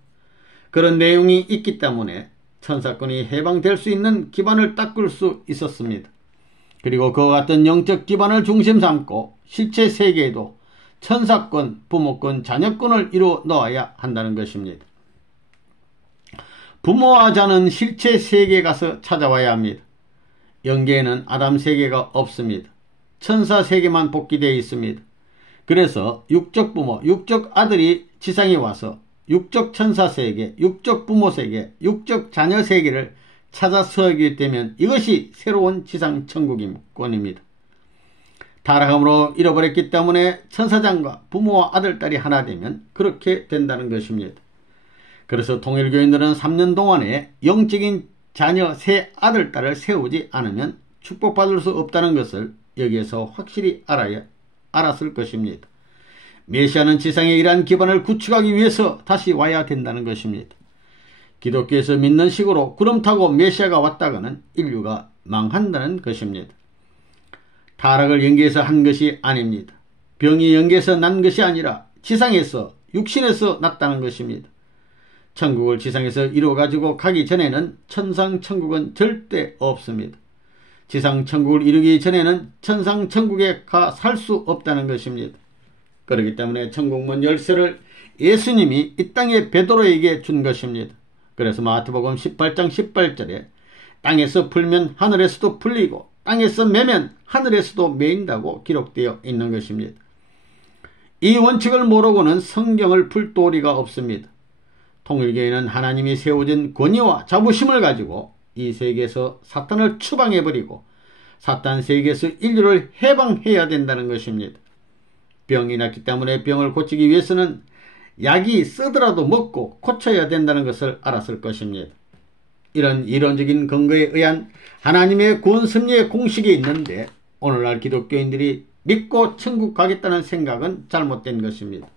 그런 내용이 있기 때문에 천사권이 해방될 수 있는 기반을 닦을 수 있었습니다. 그리고 그와 같은 영적 기반을 중심 삼고 실체 세계에도 천사권, 부모권, 자녀권을 이루어 넣어야 한다는 것입니다. 부모와 자는 실체 세계에 가서 찾아와야 합니다. 영계에는 아담 세계가 없습니다. 천사 세계만 복귀되어 있습니다. 그래서 육적 부모, 육적 아들이 지상에 와서 육적 천사 세계, 육적 부모 세계, 육적 자녀 세계를 찾아 서게 되면 이것이 새로운 지상 천국권입니다. 타락함으로 잃어버렸기 때문에 천사장과 부모와 아들, 딸이 하나 되면 그렇게 된다는 것입니다. 그래서 통일교인들은 3년 동안에 영적인 자녀 새 아들, 딸을 세우지 않으면 축복받을 수 없다는 것을 여기에서 확실히 알았을 것입니다. 메시아는 지상에 이러한 기반을 구축하기 위해서 다시 와야 된다는 것입니다. 기독교에서 믿는 식으로 구름 타고 메시아가 왔다가는 인류가 망한다는 것입니다. 타락을 연계해서 한 것이 아닙니다. 병이 연계해서 난 것이 아니라 지상에서 육신에서 났다는 것입니다. 천국을 지상에서 이루어가지고 가기 전에는 천상천국은 절대 없습니다. 지상천국을 이루기 전에는 천상천국에 가 살 수 없다는 것입니다. 그렇기 때문에 천국문 열쇠를 예수님이 이 땅에 베드로에게 준 것입니다. 그래서 마태복음 18장 18절에 땅에서 풀면 하늘에서도 풀리고 땅에서 매면 하늘에서도 매인다고 기록되어 있는 것입니다. 이 원칙을 모르고는 성경을 풀 도리가 없습니다. 통일교회는 하나님이 세워진 권위와 자부심을 가지고 이 세계에서 사탄을 추방해버리고 사탄 세계에서 인류를 해방해야 된다는 것입니다. 병이 났기 때문에 병을 고치기 위해서는 약이 쓰더라도 먹고 고쳐야 된다는 것을 알았을 것입니다. 이런 이론적인 근거에 의한 하나님의 구원 섭리의 공식이 있는데 오늘날 기독교인들이 믿고 천국 가겠다는 생각은 잘못된 것입니다.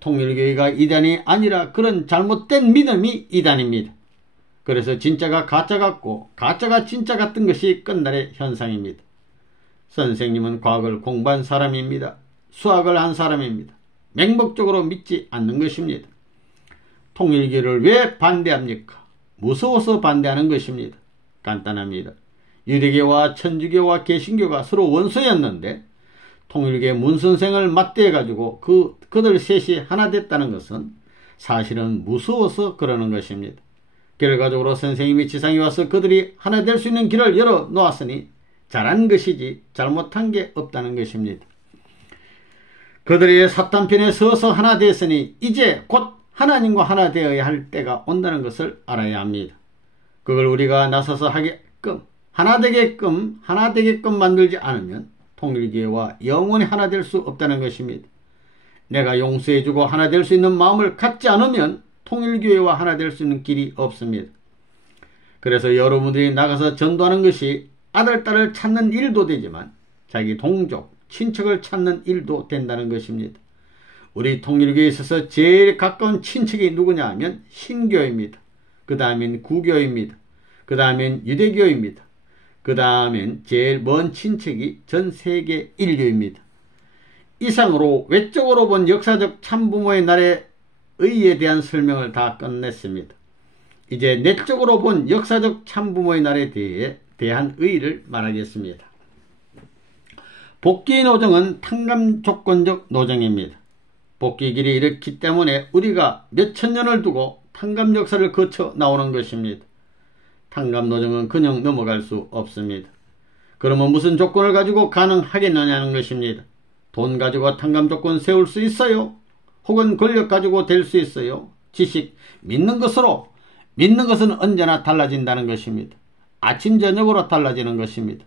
통일교회가 이단이 아니라 그런 잘못된 믿음이 이단입니다. 그래서 진짜가 가짜 같고 가짜가 진짜 같은 것이 끝날의 현상입니다. 선생님은 과학을 공부한 사람입니다. 수학을 한 사람입니다. 맹목적으로 믿지 않는 것입니다. 통일교를 왜 반대합니까? 무서워서 반대하는 것입니다. 간단합니다. 유대교와 천주교와 개신교가 서로 원수였는데 통일교의 문선생을 맞대가지고 그들 셋이 하나 됐다는 것은 사실은 무서워서 그러는 것입니다. 결과적으로 선생님이 지상에 와서 그들이 하나 될 수 있는 길을 열어 놓았으니 잘한 것이지 잘못한 게 없다는 것입니다. 그들이 사탄편에 서서 하나 됐으니 이제 곧 하나님과 하나 되어야 할 때가 온다는 것을 알아야 합니다. 그걸 우리가 나서서 하게끔 하나 되게끔 만들지 않으면 통일교회와 영원히 하나 될 수 없다는 것입니다. 내가 용서해주고 하나 될 수 있는 마음을 갖지 않으면 통일교회와 하나 될 수 있는 길이 없습니다. 그래서 여러분들이 나가서 전도하는 것이 아들, 딸을 찾는 일도 되지만 자기 동족, 친척을 찾는 일도 된다는 것입니다. 우리 통일교회에 있어서 제일 가까운 친척이 누구냐 하면 신교입니다. 그 다음엔 구교입니다. 그 다음엔 유대교입니다. 그 다음엔 제일 먼 친척이 전 세계 인류입니다. 이상으로 외적으로 본 역사적 참부모의 날의 의에 대한 설명을 다 끝냈습니다. 이제 내적으로 본 역사적 참부모의 날에 대한 의의를 말하겠습니다. 복귀 노정은 탕감 조건적 노정입니다. 복귀길이 이렇기 때문에 우리가 몇천 년을 두고 탕감 역사를 거쳐 나오는 것입니다. 탕감 노정은 그냥 넘어갈 수 없습니다. 그러면 무슨 조건을 가지고 가능하겠느냐는 것입니다. 돈 가지고 탕감 조건 세울 수 있어요? 혹은 권력 가지고 될 수 있어요? 지식, 믿는 것은 언제나 달라진다는 것입니다. 아침 저녁으로 달라지는 것입니다.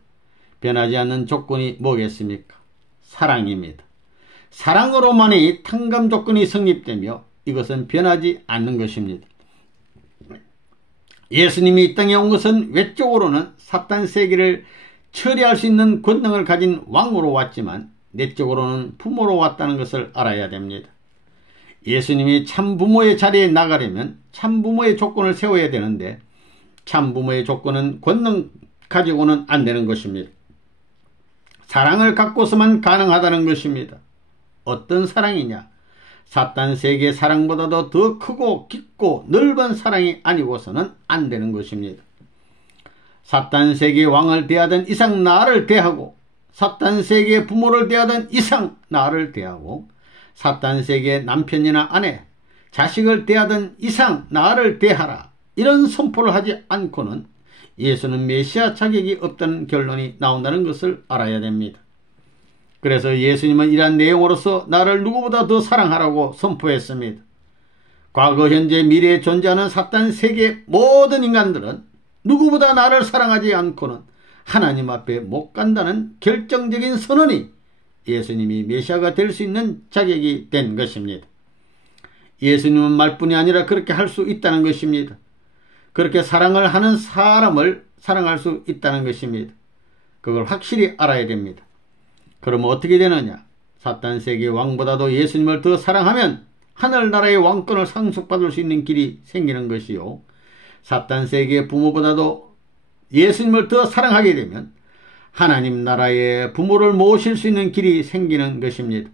변하지 않는 조건이 뭐겠습니까? 사랑입니다. 사랑으로만이 탕감 조건이 성립되며 이것은 변하지 않는 것입니다. 예수님이 이 땅에 온 것은 외적으로는 사탄 세계를 처리할 수 있는 권능을 가진 왕으로 왔지만 내적으로는 부모로 왔다는 것을 알아야 됩니다. 예수님이 참부모의 자리에 나가려면 참부모의 조건을 세워야 되는데 참부모의 조건은 권능 가지고는 안 되는 것입니다. 사랑을 갖고서만 가능하다는 것입니다. 어떤 사랑이냐? 사탄 세계의 사랑보다도 더 크고 깊고 넓은 사랑이 아니고서는 안 되는 것입니다. 사탄 세계의 왕을 대하던 이상 나를 대하고 사탄 세계의 부모를 대하던 이상 나를 대하고 사탄 세계의 남편이나 아내, 자식을 대하던 이상 나를 대하라. 이런 선포를 하지 않고는 예수는 메시아 자격이 없다는 결론이 나온다는 것을 알아야 됩니다. 그래서 예수님은 이러한 내용으로서 나를 누구보다 더 사랑하라고 선포했습니다. 과거, 현재, 미래에 존재하는 사탄 세계의 모든 인간들은 누구보다 나를 사랑하지 않고는 하나님 앞에 못 간다는 결정적인 선언이 예수님이 메시아가 될 수 있는 자격이 된 것입니다. 예수님은 말뿐이 아니라 그렇게 할 수 있다는 것입니다. 그렇게 사랑을 하는 사람을 사랑할 수 있다는 것입니다. 그걸 확실히 알아야 됩니다. 그러면 어떻게 되느냐? 사탄 세계의 왕보다도 예수님을 더 사랑하면 하늘나라의 왕권을 상속받을 수 있는 길이 생기는 것이요. 사탄 세계의 부모보다도 예수님을 더 사랑하게 되면 하나님 나라의 부모를 모실 수 있는 길이 생기는 것입니다.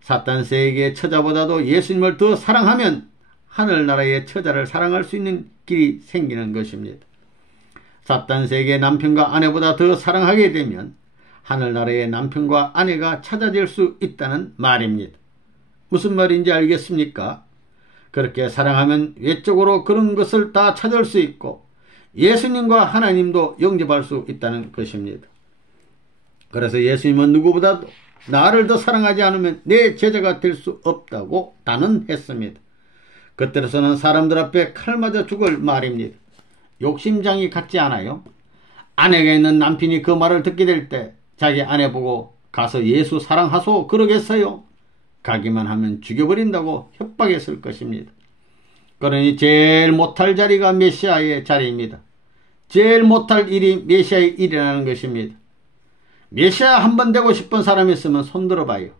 사탄 세계의 처자보다도 예수님을 더 사랑하면 하늘나라의 처자를 사랑할 수 있는 길이 생기는 것입니다. 사탄 세계의 남편과 아내보다 더 사랑하게 되면 하늘나라의 남편과 아내가 찾아질 수 있다는 말입니다. 무슨 말인지 알겠습니까? 그렇게 사랑하면 외적으로 그런 것을 다 찾을 수 있고 예수님과 하나님도 영접할 수 있다는 것입니다. 그래서 예수님은 누구보다도 나를 더 사랑하지 않으면 내 제자가 될 수 없다고 단언했습니다. 겉으로서는 사람들 앞에 칼 맞아 죽을 말입니다. 욕심장이 같지 않아요? 아내가 있는 남편이 그 말을 듣게 될 때 자기 아내 보고 가서 예수 사랑하소 그러겠어요? 가기만 하면 죽여버린다고 협박했을 것입니다. 그러니 제일 못할 자리가 메시아의 자리입니다. 제일 못할 일이 메시아의 일이라는 것입니다. 메시아 한번 되고 싶은 사람이 있으면 손들어 봐요.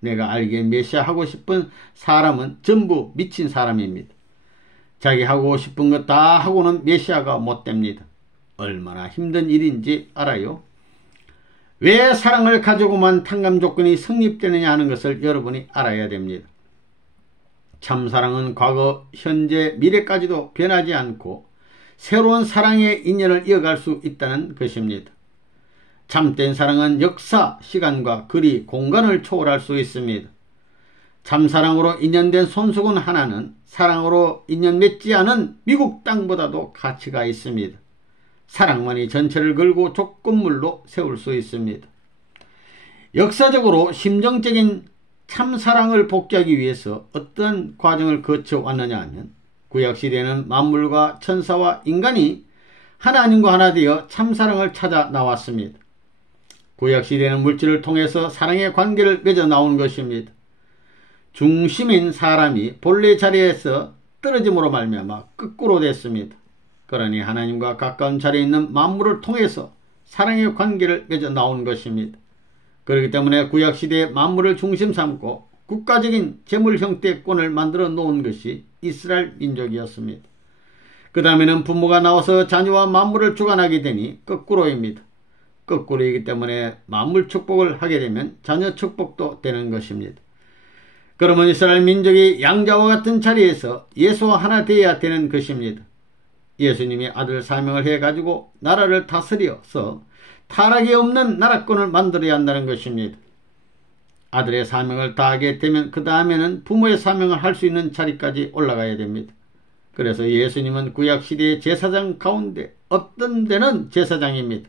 내가 알기에 메시아 하고 싶은 사람은 전부 미친 사람입니다. 자기 하고 싶은 거 다 하고는 메시아가 못 됩니다. 얼마나 힘든 일인지 알아요? 왜 사랑을 가지고만 탕감 조건이 성립되느냐 하는 것을 여러분이 알아야 됩니다. 참사랑은 과거, 현재, 미래까지도 변하지 않고 새로운 사랑의 인연을 이어갈 수 있다는 것입니다. 참된 사랑은 역사, 시간과 거리, 공간을 초월할 수 있습니다. 참사랑으로 인연된 손수건 하나는 사랑으로 인연 맺지 않은 미국 땅보다도 가치가 있습니다. 사랑만이 전체를 걸고 조건물로 세울 수 있습니다. 역사적으로 심정적인 참사랑을 복제하기 위해서 어떤 과정을 거쳐왔느냐 하면 구약시대에는 만물과 천사와 인간이 하나님과 하나 되어 참사랑을 찾아 나왔습니다. 구약시대는 물질을 통해서 사랑의 관계를 맺어 나온 것입니다. 중심인 사람이 본래 자리에서 떨어짐으로 말미암아 거꾸로 됐습니다. 그러니 하나님과 가까운 자리에 있는 만물을 통해서 사랑의 관계를 맺어 나온 것입니다. 그렇기 때문에 구약시대의 만물을 중심 삼고 국가적인 재물 형태권을 만들어 놓은 것이 이스라엘 민족이었습니다. 그 다음에는 부모가 나와서 자녀와 만물을 주관하게 되니 거꾸로입니다. 거꾸로이기 때문에 만물 축복을 하게 되면 자녀 축복도 되는 것입니다. 그러면 이스라엘 민족이 양자와 같은 자리에서 예수와 하나 되어야 되는 것입니다. 예수님이 아들 사명을 해가지고 나라를 다스려서 타락이 없는 나라권을 만들어야 한다는 것입니다. 아들의 사명을 다하게 되면 그 다음에는 부모의 사명을 할 수 있는 자리까지 올라가야 됩니다. 그래서 예수님은 구약시대의 제사장 가운데 어떤 데는 제사장입니다.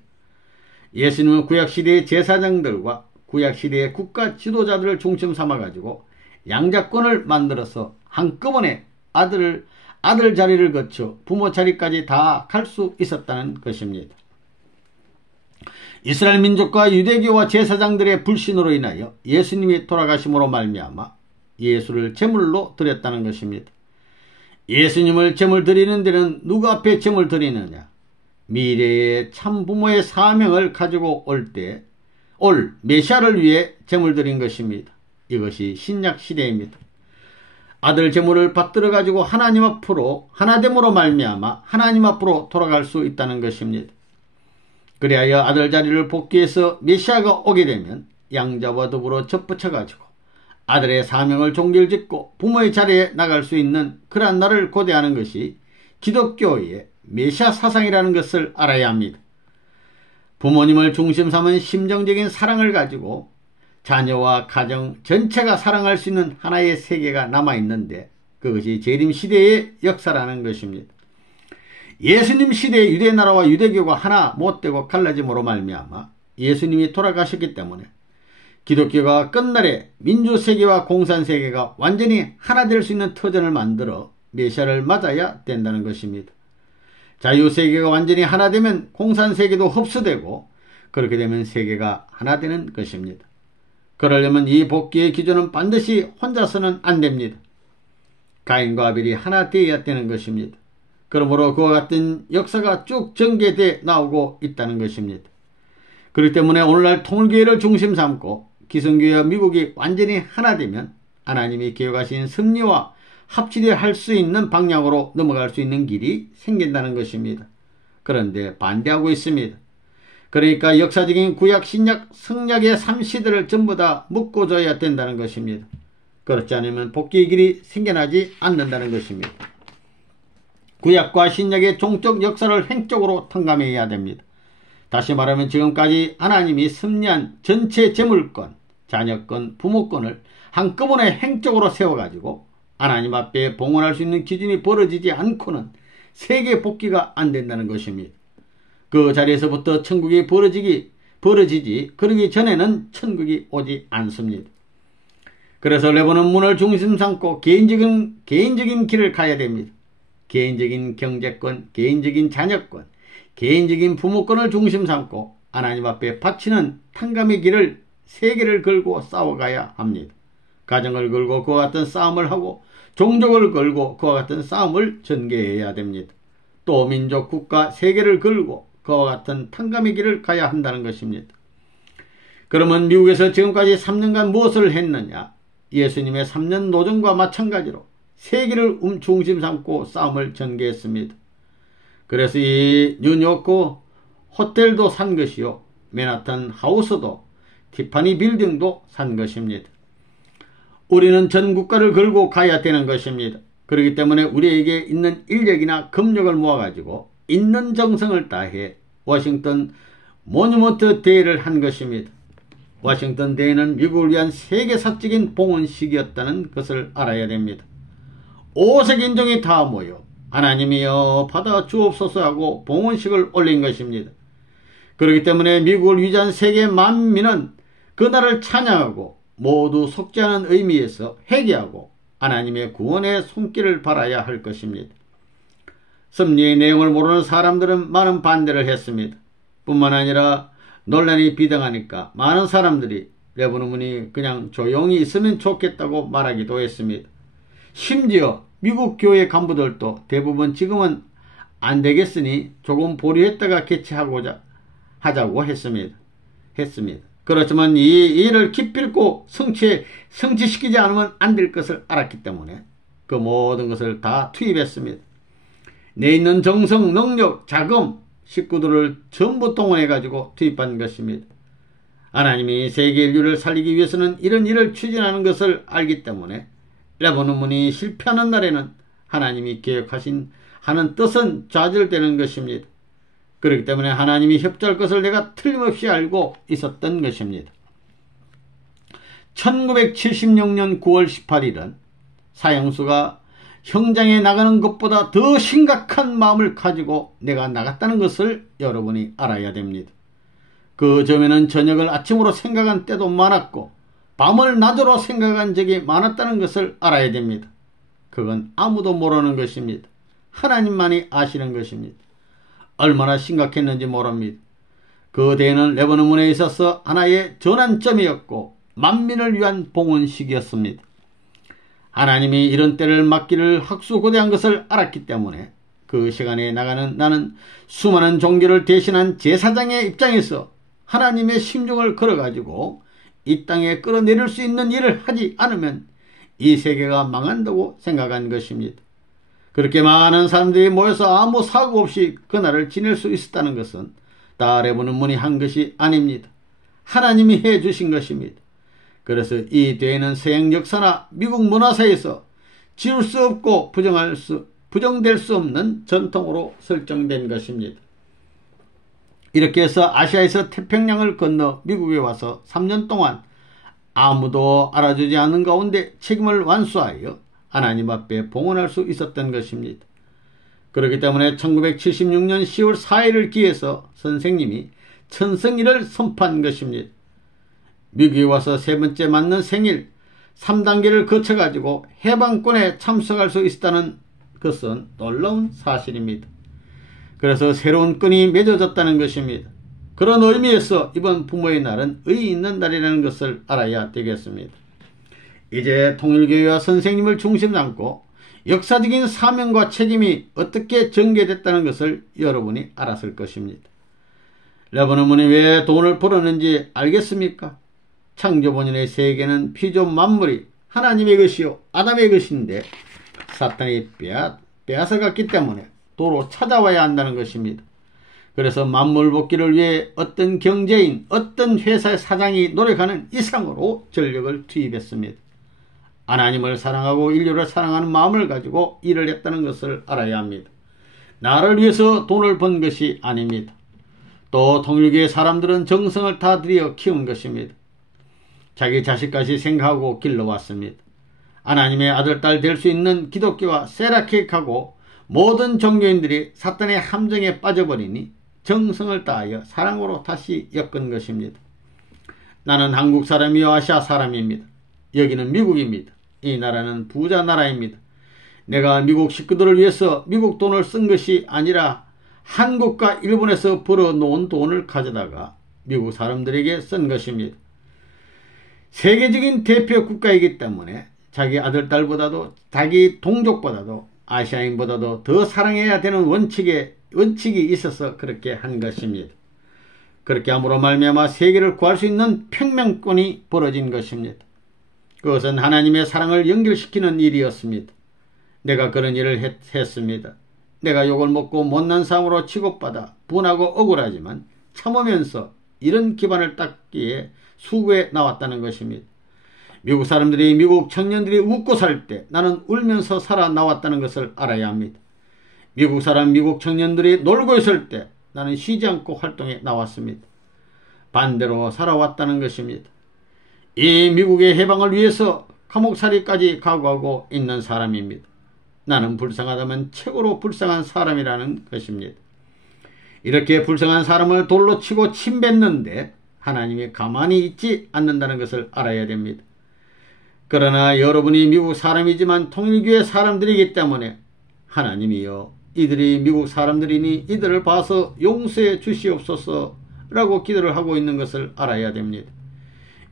예수님은 구약시대의 제사장들과 구약시대의 국가 지도자들을 중심 삼아가지고 양자권을 만들어서 한꺼번에 아들 자리를 거쳐 부모 자리까지 다 갈 수 있었다는 것입니다. 이스라엘 민족과 유대교와 제사장들의 불신으로 인하여 예수님이 돌아가심으로 말미암아 예수를 제물로 드렸다는 것입니다. 예수님을 제물 드리는 데는 누구 앞에 제물 드리느냐? 미래의 참부모의 사명을 가지고 올 메시아를 위해 제물 드린 것입니다. 이것이 신약 시대입니다. 아들 제물을 받들어 가지고 하나님 앞으로 하나됨으로 말미암아 하나님 앞으로 돌아갈 수 있다는 것입니다. 그리하여 아들 자리를 복귀해서 메시아가 오게 되면 양자와 더불어 접붙여 가지고 아들의 사명을 종결짓고 부모의 자리에 나갈 수 있는 그러한 날을 고대하는 것이 기독교의 메시아 사상이라는 것을 알아야 합니다. 부모님을 중심 삼은 심정적인 사랑을 가지고 자녀와 가정 전체가 사랑할 수 있는 하나의 세계가 남아있는데 그것이 재림시대의 역사라는 것입니다. 예수님 시대의 유대나라와 유대교가 하나 못되고 갈라짐으로 말미암아 예수님이 돌아가셨기 때문에 기독교가 끝날에 민주세계와 공산세계가 완전히 하나 될 수 있는 터전을 만들어 메시아를 맞아야 된다는 것입니다. 자유세계가 완전히 하나 되면 공산세계도 흡수되고 그렇게 되면 세계가 하나 되는 것입니다. 그러려면 이 복귀의 기준은 반드시 혼자서는 안 됩니다. 가인과 아벨이 하나 되어야 되는 것입니다. 그러므로 그와 같은 역사가 쭉 전개돼 나오고 있다는 것입니다. 그렇기 때문에 오늘날 통일교회를 중심 삼고 기성교회와 미국이 완전히 하나 되면 하나님이 계획하신 섭리와 합치되 할 수 있는 방향으로 넘어갈 수 있는 길이 생긴다는 것입니다. 그런데 반대하고 있습니다. 그러니까 역사적인 구약, 신약, 성약의 3시대를 전부 다 묶어줘야 된다는 것입니다. 그렇지 않으면 복귀의 길이 생겨나지 않는다는 것입니다. 구약과 신약의 종적 역사를 횡적으로 탕감해야 됩니다. 다시 말하면 지금까지 하나님이 섭리한 전체 재물권, 자녀권, 부모권을 한꺼번에 행적으로 세워가지고 하나님 앞에 봉헌할 수 있는 기준이 벌어지지 않고는 세계 복귀가 안 된다는 것입니다. 그 자리에서부터 천국이 벌어지지 그러기 전에는 천국이 오지 않습니다. 그래서 레버는 문을 중심 삼고 개인적인 길을 가야 됩니다. 개인적인 경제권, 개인적인 자녀권, 개인적인 부모권을 중심 삼고 하나님 앞에 바치는 탕감의 길을 세계를 걸고 싸워가야 합니다. 가정을 걸고 그와 같은 싸움을 하고 종족을 걸고 그와 같은 싸움을 전개해야 됩니다. 또 민족, 국가, 세계를 걸고 그와 같은 탕감의 길을 가야 한다는 것입니다. 그러면 미국에서 지금까지 3년간 무엇을 했느냐? 예수님의 3년 노정과 마찬가지로 세계를 중심 삼고 싸움을 전개했습니다. 그래서 이 뉴요크 호텔도 산 것이요, 맨하탄 하우스도 티파니 빌딩도 산 것입니다. 우리는 전 국가를 걸고 가야 되는 것입니다. 그렇기 때문에 우리에게 있는 인력이나 금력을 모아가지고 있는 정성을 다해 워싱턴 모뉴먼트 데이를 한 것입니다. 워싱턴 데이는 미국을 위한 세계사적인 봉헌식이었다는 것을 알아야 됩니다. 5색 인종이 다 모여 하나님이여 받아 주옵소서 하고 봉헌식을 올린 것입니다. 그렇기 때문에 미국을 위한 세계 만민은 그날을 찬양하고 모두 속죄하는 의미에서 회개하고 하나님의 구원의 손길을 바라야 할 것입니다. 섭리의 내용을 모르는 사람들은 많은 반대를 했습니다. 뿐만 아니라 논란이 비등하니까 많은 사람들이 레버넌문이 그냥 조용히 있으면 좋겠다고 말하기도 했습니다. 심지어 미국 교회 간부들도 대부분 지금은 안 되겠으니 조금 보류했다가 개최하고자 하자고 했습니다. 그렇지만 이 일을 기필코 성취시키지 않으면 안 될 것을 알았기 때문에 그 모든 것을 다 투입했습니다. 내 있는 정성, 능력, 자금, 식구들을 전부 동원해가지고 투입한 것입니다. 하나님이 세계 인류를 살리기 위해서는 이런 일을 추진하는 것을 알기 때문에 레버논문이 실패하는 날에는 하나님이 계획하신 하는 뜻은 좌절되는 것입니다. 그렇기 때문에 하나님이 협조할 것을 내가 틀림없이 알고 있었던 것입니다. 1976년 9월 18일은 사형수가 형장에 나가는 것보다 더 심각한 마음을 가지고 내가 나갔다는 것을 여러분이 알아야 됩니다. 그 전에는 저녁을 아침으로 생각한 때도 많았고 밤을 낮으로 생각한 적이 많았다는 것을 알아야 됩니다. 그건 아무도 모르는 것입니다. 하나님만이 아시는 것입니다. 얼마나 심각했는지 모릅니다. 그 대회는 레버논문에 있어서 하나의 전환점이었고 만민을 위한 봉헌식이었습니다. 하나님이 이런 때를 맞기를 학수고대한 것을 알았기 때문에 그 시간에 나가는 나는 수많은 종교를 대신한 제사장의 입장에서 하나님의 심중을 걸어가지고 이 땅에 끌어내릴 수 있는 일을 하지 않으면 이 세계가 망한다고 생각한 것입니다. 그렇게 많은 사람들이 모여서 아무 사고 없이 그날을 지낼 수 있었다는 것은 다 레버논문이 한 것이 아닙니다. 하나님이 해주신 것입니다. 그래서 이 대회는 서양 역사나 미국 문화사에서 지울 수 없고 부정될 수 없는 전통으로 설정된 것입니다. 이렇게 해서 아시아에서 태평양을 건너 미국에 와서 3년 동안 아무도 알아주지 않는 가운데 책임을 완수하여 하나님 앞에 봉헌할 수 있었던 것입니다. 그렇기 때문에 1976년 10월 4일을 기해서 선생님이 천성일을 선포한 것입니다. 미국에 와서 세 번째 맞는 생일 3단계를 거쳐가지고 해방권에 참석할 수 있다는 것은 놀라운 사실입니다. 그래서 새로운 끈이 맺어졌다는 것입니다. 그런 의미에서 이번 부모의 날은 의의 있는 날이라는 것을 알아야 되겠습니다. 이제 통일교회와 선생님을 중심 삼고 역사적인 사명과 책임이 어떻게 전개됐다는 것을 여러분이 알았을 것입니다. 레버논문이 왜 돈을 벌었는지 알겠습니까? 창조본인의 세계는 피조 만물이 하나님의 것이요 아담의 것인데 사탄이 빼앗아갔기 때문에 도로 찾아와야 한다는 것입니다. 그래서 만물 복귀를 위해 어떤 경제인, 어떤 회사의 사장이 노력하는 이상으로 전력을 투입했습니다. 하나님을 사랑하고 인류를 사랑하는 마음을 가지고 일을 했다는 것을 알아야 합니다. 나를 위해서 돈을 번 것이 아닙니다. 또 통일교의 사람들은 정성을 다 들여 키운 것입니다. 자기 자식까지 생각하고 길러왔습니다. 하나님의 아들, 딸 될 수 있는 기독교가 쇠락해가고 모든 종교인들이 사탄의 함정에 빠져버리니 정성을 다하여 사랑으로 다시 엮은 것입니다. 나는 한국 사람이요 아시아 사람입니다. 여기는 미국입니다. 이 나라는 부자 나라입니다. 내가 미국 식구들을 위해서 미국 돈을 쓴 것이 아니라 한국과 일본에서 벌어놓은 돈을 가져다가 미국 사람들에게 쓴 것입니다. 세계적인 대표 국가이기 때문에 자기 아들, 딸보다도 자기 동족보다도 아시아인보다도 더 사랑해야 되는 원칙이 있어서 그렇게 한 것입니다. 그렇게 함으로 말미암아 세계를 구할 수 있는 평명권이 벌어진 것입니다. 그것은 하나님의 사랑을 연결시키는 일이었습니다. 내가 그런 일을 했습니다. 내가 욕을 먹고 못난 사람으로 취급받아 분하고 억울하지만 참으면서 이런 기반을 닦기에 수고해 나왔다는 것입니다. 미국 사람들이, 미국 청년들이 웃고 살 때 나는 울면서 살아나왔다는 것을 알아야 합니다. 미국 사람, 미국 청년들이 놀고 있을 때 나는 쉬지 않고 활동해 나왔습니다. 반대로 살아왔다는 것입니다. 이 미국의 해방을 위해서 감옥살이까지 각오하고 있는 사람입니다. 나는 불쌍하다면 최고로 불쌍한 사람이라는 것입니다. 이렇게 불쌍한 사람을 돌로 치고 침뱉는데 하나님이 가만히 있지 않는다는 것을 알아야 됩니다. 그러나 여러분이 미국 사람이지만 통일교회 사람들이기 때문에 하나님이여, 이들이 미국 사람들이니 이들을 봐서 용서해 주시옵소서 라고 기도를 하고 있는 것을 알아야 됩니다.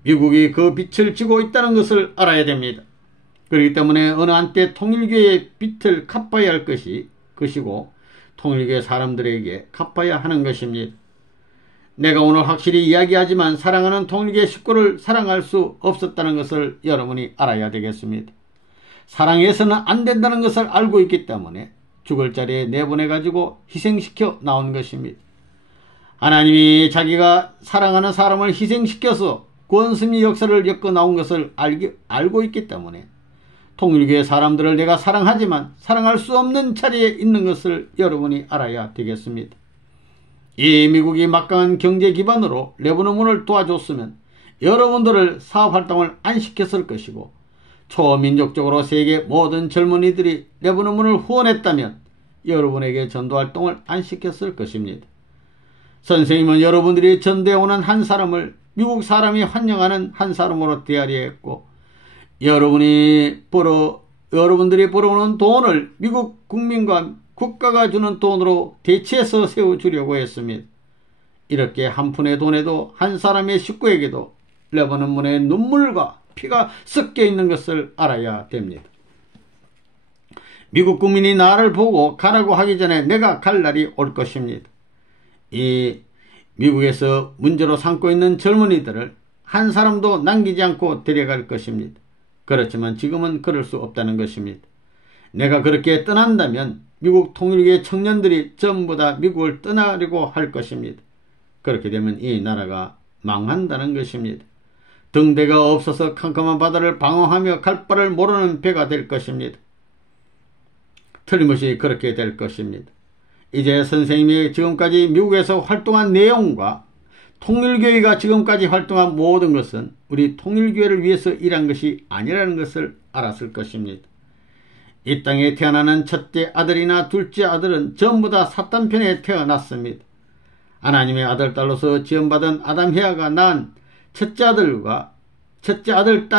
미국이 그 빛을 지고 있다는 것을 알아야 됩니다. 그렇기 때문에 어느 한때 통일교회의 빛을 갚아야 할 것이고 통일교회 사람들에게 갚아야 하는 것입니다. 내가 오늘 확실히 이야기하지만 사랑하는 통일교회 식구를 사랑할 수 없었다는 것을 여러분이 알아야 되겠습니다. 사랑해서는 안 된다는 것을 알고 있기 때문에 죽을 자리에 내보내가지고 희생시켜 나온 것입니다. 하나님이 자기가 사랑하는 사람을 희생시켜서 구원승리 역사를 엮어 나온 것을 알고 있기 때문에 통일교회 사람들을 내가 사랑하지만 사랑할 수 없는 자리에 있는 것을 여러분이 알아야 되겠습니다. 이 미국이 막강한 경제 기반으로 레바논을 도와줬으면 여러분들을 사업활동을 안 시켰을 것이고, 초민족적으로 세계 모든 젊은이들이 레바논을 후원했다면 여러분에게 전도활동을 안 시켰을 것입니다. 선생님은 여러분들이 전도해 오는 한 사람을 미국 사람이 환영하는 한 사람으로 대하려 했고, 여러분들이 벌어오는 돈을 미국 국민과 국가가 주는 돈으로 대체해서 세워주려고 했습니다. 이렇게 한 푼의 돈에도 한 사람의 식구에게도 레바논 문에 눈물과 피가 섞여 있는 것을 알아야 됩니다. 미국 국민이 나를 보고 가라고 하기 전에 내가 갈 날이 올 것입니다. 이 미국에서 문제로 삼고 있는 젊은이들을 한 사람도 남기지 않고 데려갈 것입니다. 그렇지만 지금은 그럴 수 없다는 것입니다. 내가 그렇게 떠난다면 미국 통일교회 청년들이 전부 다 미국을 떠나려고 할 것입니다. 그렇게 되면 이 나라가 망한다는 것입니다. 등대가 없어서 캄캄한 바다를 방황하며 갈 바를 모르는 배가 될 것입니다. 틀림없이 그렇게 될 것입니다. 이제 선생님이 지금까지 미국에서 활동한 내용과 통일교회가 지금까지 활동한 모든 것은 우리 통일교회를 위해서 일한 것이 아니라는 것을 알았을 것입니다. 이 땅에 태어나는 첫째 아들이나 둘째 아들은 전부 다 사탄 편에 태어났습니다. 하나님의 아들, 딸로서 지원받은 아담, 헤아가 낳은 첫째 아들,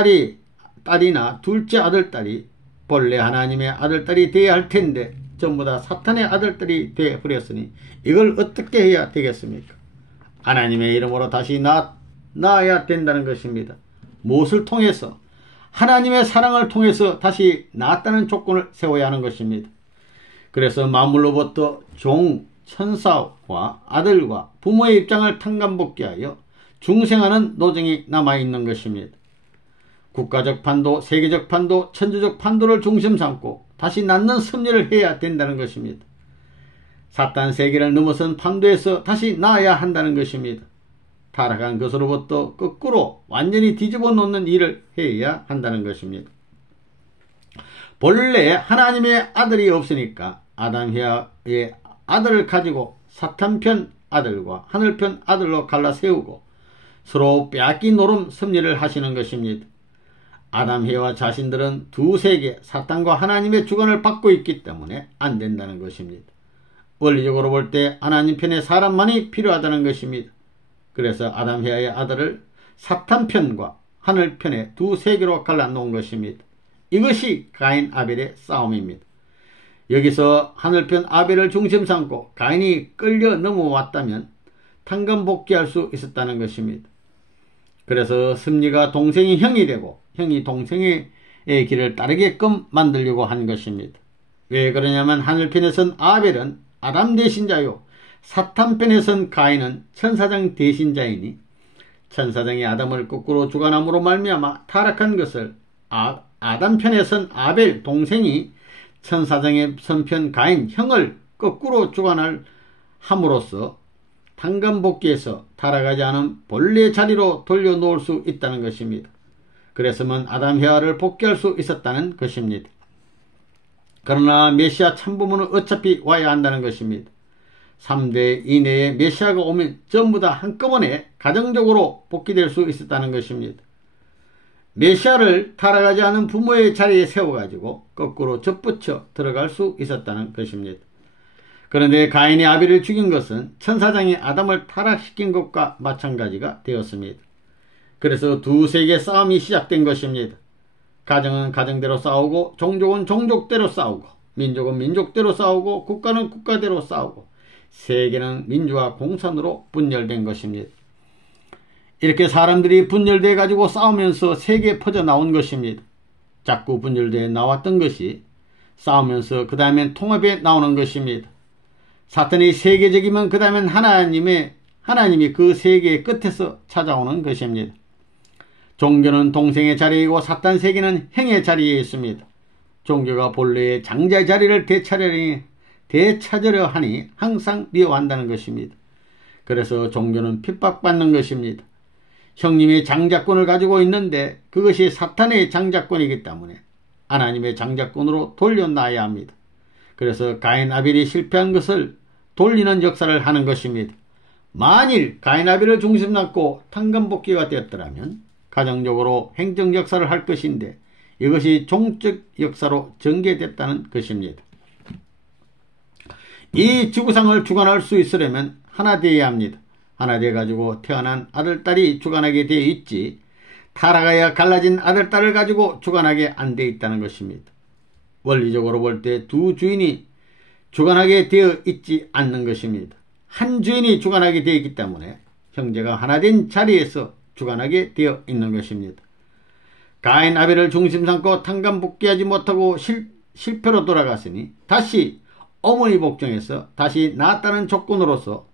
딸이나 둘째 아들, 딸이 본래 하나님의 아들, 딸이 되어야 할 텐데 전부 다 사탄의 아들, 딸이 되어버렸으니 이걸 어떻게 해야 되겠습니까? 하나님의 이름으로 다시 낳아야 된다는 것입니다. 무엇을 통해서? 하나님의 사랑을 통해서 다시 낳았다는 조건을 세워야 하는 것입니다. 그래서 만물로부터 종, 천사와 아들과 부모의 입장을 탕감복귀하여 중생하는 노정이 남아있는 것입니다. 국가적 판도, 세계적 판도, 천주적 판도를 중심 삼고 다시 낳는 섭리를 해야 된다는 것입니다. 사탄 세계를 넘어선 판도에서 다시 나아야 한다는 것입니다. 타락한 것으로부터 거꾸로 완전히 뒤집어 놓는 일을 해야 한다는 것입니다. 본래 하나님의 아들이 없으니까 아담, 헤아의 아들을 가지고 사탄 편 아들과 하늘 편 아들로 갈라 세우고 서로 빼앗기 노름 섭리를 하시는 것입니다. 아담, 헤와 자신들은 두 세계, 사탄과 하나님의 주관을 받고 있기 때문에 안 된다는 것입니다. 원리적으로 볼 때 하나님 편의 사람만이 필요하다는 것입니다. 그래서 아담, 헤아의 아들을 사탄 편과 하늘 편의 두 세계로 갈라놓은 것입니다. 이것이 가인, 아벨의 싸움입니다. 여기서 하늘편 아벨을 중심 삼고 가인이 끌려 넘어왔다면 탕감복귀할 수 있었다는 것입니다. 그래서 섭리가 동생이 형이 되고 형이 동생의 길을 따르게끔 만들려고 한 것입니다. 왜 그러냐면 하늘편에선 아벨은 아담 대신자요 사탄편에선 가인은 천사장 대신자이니 천사장이 아담을 거꾸로 주관함으로 말미암아 타락한 것을 아담 편에선 아벨 동생이 천사장의 선편 가인 형을 거꾸로 주관을 함으로써 탕감복귀에서 타락하지 않은 본래 자리로 돌려놓을 수 있다는 것입니다. 그래서만 아담 헤아를 복귀할 수 있었다는 것입니다. 그러나 메시아 참부모는 어차피 와야 한다는 것입니다. 3대 이내에 메시아가 오면 전부 다 한꺼번에 가정적으로 복귀될 수 있었다는 것입니다. 메시아를 타락하지 않은 부모의 자리에 세워가지고 거꾸로 접붙여 들어갈 수 있었다는 것입니다. 그런데 가인이 아벨을 죽인 것은 천사장이 아담을 타락시킨 것과 마찬가지가 되었습니다. 그래서 두 세계의 싸움이 시작된 것입니다. 가정은 가정대로 싸우고 종족은 종족대로 싸우고 민족은 민족대로 싸우고 국가는 국가대로 싸우고 세계는 민주화 공산으로 분열된 것입니다. 이렇게 사람들이 분열돼 가지고 싸우면서 세계에 퍼져나온 것입니다. 자꾸 분열돼 나왔던 것이 싸우면서 그 다음엔 통합에 나오는 것입니다. 사탄이 세계적이면 그 다음엔 하나님이 그 세계의 끝에서 찾아오는 것입니다. 종교는 동생의 자리이고 사탄 세계는 형의 자리에 있습니다. 종교가 본래의 장자의 자리를 되찾으려 하니 항상 미워한다는 것입니다. 그래서 종교는 핍박받는 것입니다. 형님이 장자권을 가지고 있는데 그것이 사탄의 장자권이기 때문에 하나님의 장자권으로 돌려놔야 합니다. 그래서 가인 아벨이 실패한 것을 돌리는 역사를 하는 것입니다. 만일 가인 아벨을 중심 잡고 탕감복귀가 되었더라면 가정적으로 행정 역사를 할 것인데 이것이 종적 역사로 전개됐다는 것입니다. 이 지구상을 주관할 수 있으려면 하나 되어야 합니다. 하나 되어가지고 태어난 아들, 딸이 주관하게 되어 있지 타락하여 갈라진 아들, 딸을 가지고 주관하게 안 되어 있다는 것입니다. 원리적으로 볼 때 두 주인이 주관하게 되어 있지 않는 것입니다. 한 주인이 주관하게 되어 있기 때문에 형제가 하나 된 자리에서 주관하게 되어 있는 것입니다. 가인 아벨을 중심 삼고 탕감복귀하지 못하고 실패로 돌아갔으니 다시 어머니 복종에서 다시 낳았다는 조건으로서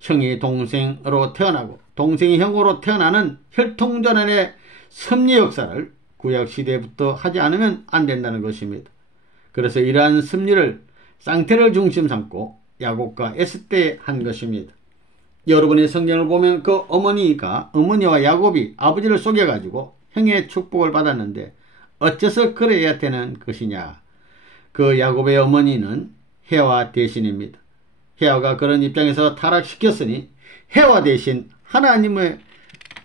형이 동생으로 태어나고 동생이 형으로 태어나는 혈통전환의 섭리 역사를 구약시대부터 하지 않으면 안 된다는 것입니다. 그래서 이러한 섭리를 쌍태를 중심 삼고 야곱과 에스 때에 한 것입니다. 여러분이 성경을 보면 그 어머니와 야곱이 아버지를 속여가지고 형의 축복을 받았는데 어째서 그래야 되는 것이냐. 그 야곱의 어머니는 헤와 대신입니다. 헤와가 그런 입장에서 타락시켰으니 헤와 대신 하나님의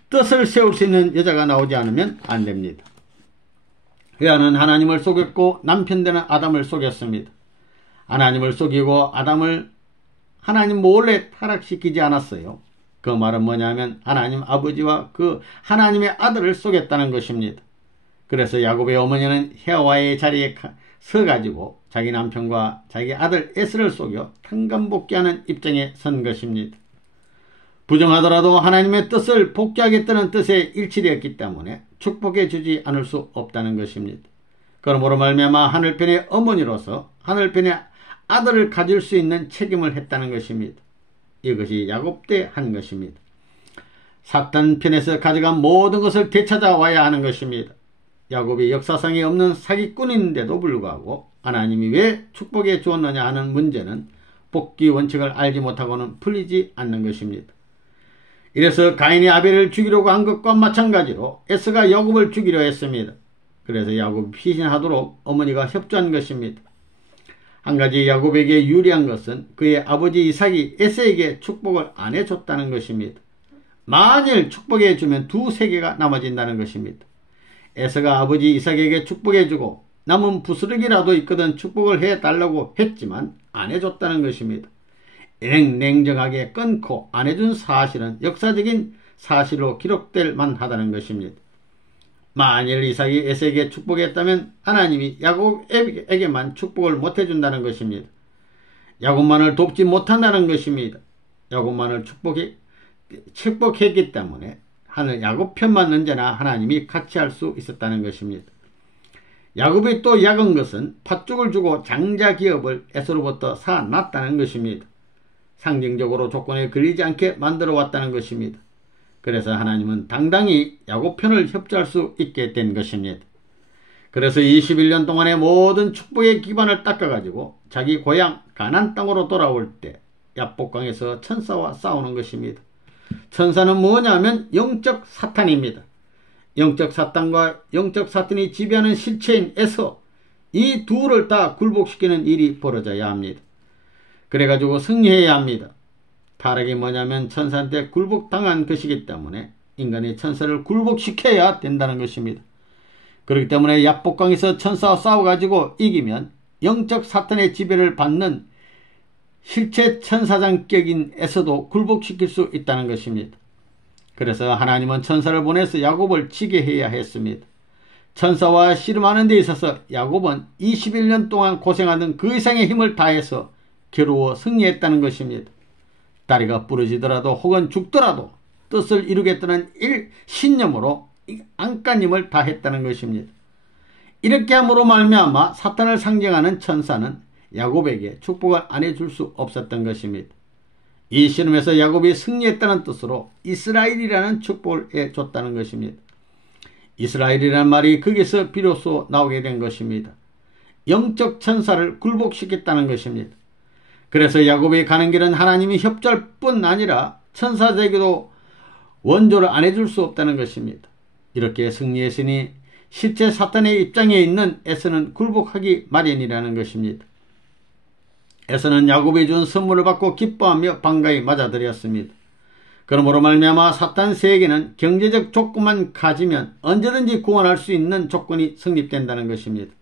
뜻을 세울 수 있는 여자가 나오지 않으면 안 됩니다. 헤와는 하나님을 속였고 남편 되는 아담을 속였습니다. 하나님을 속이고 하나님 몰래 타락시키지 않았어요. 그 말은 뭐냐면 하나님 아버지와 그 하나님의 아들을 속였다는 것입니다. 그래서 야곱의 어머니는 헤와의 자리에 서가지고 자기 남편과 자기 아들 에스를 속여 탕감복귀하는 입장에 선 것입니다. 부정하더라도 하나님의 뜻을 복귀하겠다는 뜻에 일치되었기 때문에 축복해 주지 않을 수 없다는 것입니다. 그러므로 말미암아 하늘편의 어머니로서 하늘편의 아들을 가질 수 있는 책임을 했다는 것입니다. 이것이 야곱 때 한 것입니다. 사탄 편에서 가져간 모든 것을 되찾아와야 하는 것입니다. 야곱이 역사상에 없는 사기꾼인데도 불구하고 하나님이 왜 축복해 주었느냐 하는 문제는 복귀 원칙을 알지 못하고는 풀리지 않는 것입니다. 이래서 가인이 아벨을 죽이려고 한 것과 마찬가지로 에스가 야곱을 죽이려 했습니다. 그래서 야곱이 피신하도록 어머니가 협조한 것입니다. 한 가지 야곱에게 유리한 것은 그의 아버지 이삭이 에서에게 축복을 안 해줬다는 것입니다. 만일 축복해 주면 두 세계가 남아진다는 것입니다. 에서가 아버지 이삭에게 축복해주고 남은 부스러기라도 있거든 축복을 해달라고 했지만 안 해줬다는 것입니다. 냉정하게 끊고 안 해준 사실은 역사적인 사실로 기록될 만하다는 것입니다. 만일 이삭이 에서에게 축복했다면 하나님이 야곱에게만 축복을 못해준다는 것입니다. 야곱만을 돕지 못한다는 것입니다. 야곱만을 축복했기 때문에 하늘 야곱 편만 언제나 하나님이 같이 할 수 있었다는 것입니다. 야곱이 또 약은 것은 팥죽을 주고 장자 기업을 에서로부터 사놨다는 것입니다. 상징적으로 조건에 걸리지 않게 만들어 왔다는 것입니다. 그래서 하나님은 당당히 야곱 편을 협조할 수 있게 된 것입니다. 그래서 21년 동안의 모든 축복의 기반을 닦아가지고 자기 고향 가나안 땅으로 돌아올 때 야복강에서 천사와 싸우는 것입니다. 천사는 뭐냐면 영적 사탄입니다. 영적 사탄과 영적 사탄이 지배하는 실체인 에서, 이 둘을 다 굴복시키는 일이 벌어져야 합니다. 그래가지고 승리해야 합니다. 타락이 뭐냐면 천사한테 굴복당한 것이기 때문에 인간이 천사를 굴복시켜야 된다는 것입니다. 그렇기 때문에 야복강에서 천사와 싸워가지고 이기면 영적 사탄의 지배를 받는 실체 천사장격인 에서도 굴복시킬 수 있다는 것입니다. 그래서 하나님은 천사를 보내서 야곱을 치게 해야 했습니다. 천사와 씨름하는 데 있어서 야곱은 21년 동안 고생하던 그 이상의 힘을 다해서 겨루어 승리했다는 것입니다. 다리가 부러지더라도 혹은 죽더라도 뜻을 이루겠다는 신념으로 안간힘을 다했다는 것입니다. 이렇게 함으로 말미암아 사탄을 상징하는 천사는 야곱에게 축복을 안 해줄 수 없었던 것입니다. 이 씨름에서 야곱이 승리했다는 뜻으로 이스라엘이라는 축복을 해줬다는 것입니다. 이스라엘이라는 말이 거기서 비로소 나오게 된 것입니다. 영적 천사를 굴복시켰다는 것입니다. 그래서 야곱이 가는 길은 하나님이 협조할 뿐 아니라 천사에게도 원조를 안 해줄 수 없다는 것입니다. 이렇게 승리했으니 실제 사탄의 입장에 있는 에서는 굴복하기 마련이라는 것입니다. 에서는 야곱이 준 선물을 받고 기뻐하며 반가이 맞아들였습니다. 그러므로 말미암아 사탄 세계는 경제적 조건만 가지면 언제든지 구원할 수 있는 조건이 성립된다는 것입니다.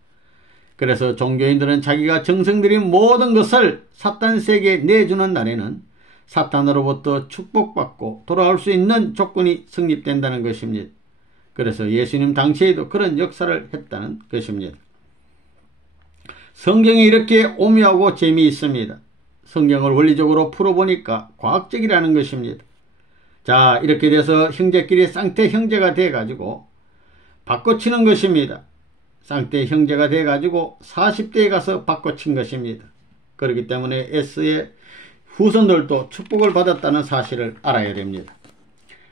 그래서 종교인들은 자기가 정성 들인 모든 것을 사탄 세계에 내주는 날에는 사탄으로부터 축복받고 돌아올 수 있는 조건이 성립된다는 것입니다. 그래서 예수님 당시에도 그런 역사를 했다는 것입니다. 성경이 이렇게 오묘하고 재미있습니다. 성경을 원리적으로 풀어보니까 과학적이라는 것입니다. 자, 이렇게 돼서 형제끼리 쌍태 형제가 돼가지고 바꿔치는 것입니다. 쌍태 형제가 돼가지고 40대에 가서 바꿔친 것입니다. 그렇기 때문에 에스의 후손들도 축복을 받았다는 사실을 알아야 됩니다.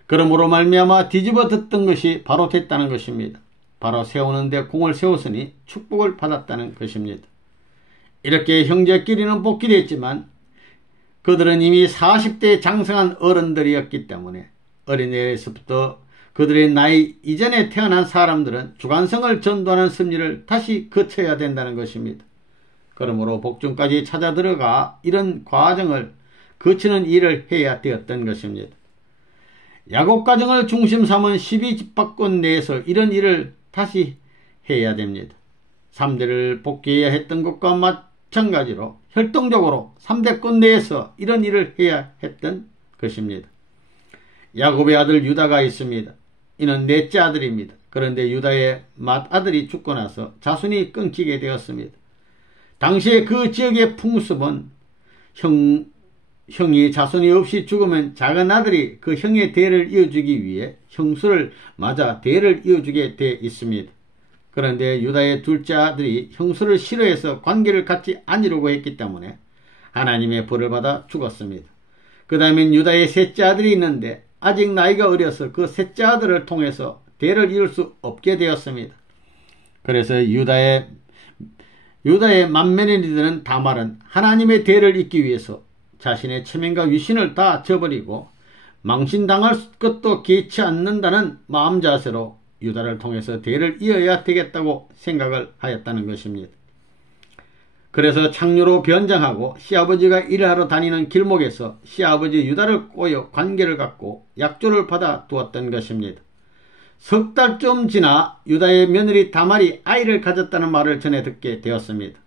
그러므로 말미암아 뒤집어 듣던 것이 바로 됐다는 것입니다. 바로 세우는데 공을 세웠으니 축복을 받았다는 것입니다. 이렇게 형제끼리는 복귀됐지만 그들은 이미 40대에 장성한 어른들이었기 때문에 어린애에서부터 그들의 나이 이전에 태어난 사람들은 주관성을 전도하는 섭리를 다시 거쳐야 된다는 것입니다. 그러므로 복중까지 찾아 들어가 이런 과정을 거치는 일을 해야 되었던 것입니다. 야곱 가정을 중심 삼은 12집합권 내에서 이런 일을 다시 해야 됩니다. 3대를 복귀해야 했던 것과 마찬가지로 혈통적으로 3대권 내에서 이런 일을 해야 했던 것입니다. 야곱의 아들 유다가 있습니다. 이는 넷째 아들입니다. 그런데 유다의 맏아들이 죽고 나서 자손이 끊기게 되었습니다. 당시에 그 지역의 풍습은 형이 자손이 없이 죽으면 작은 아들이 그 형의 대를 이어주기 위해 형수를 맞아 대를 이어주게 돼 있습니다. 그런데 유다의 둘째 아들이 형수를 싫어해서 관계를 갖지 않으려고 했기 때문에 하나님의 벌을 받아 죽었습니다. 그 다음엔 유다의 셋째 아들이 있는데 아직 나이가 어려서 그 셋째 아들을 통해서 대를 이을 수 없게 되었습니다. 그래서 유다의 맏며느리들은 다말은 하나님의 대를 잇기 위해서 자신의 체면과 위신을 다 저버리고 망신당할 것도 개치 않는다는 마음 자세로 유다를 통해서 대를 이어야 되겠다고 생각을 하였다는 것입니다. 그래서 창녀로 변장하고 시아버지가 일을 하러 다니는 길목에서 시아버지 유다를 꼬여 관계를 갖고 약조를 받아 두었던 것입니다. 석 달쯤 지나 유다의 며느리 다말이 아이를 가졌다는 말을 전해 듣게 되었습니다.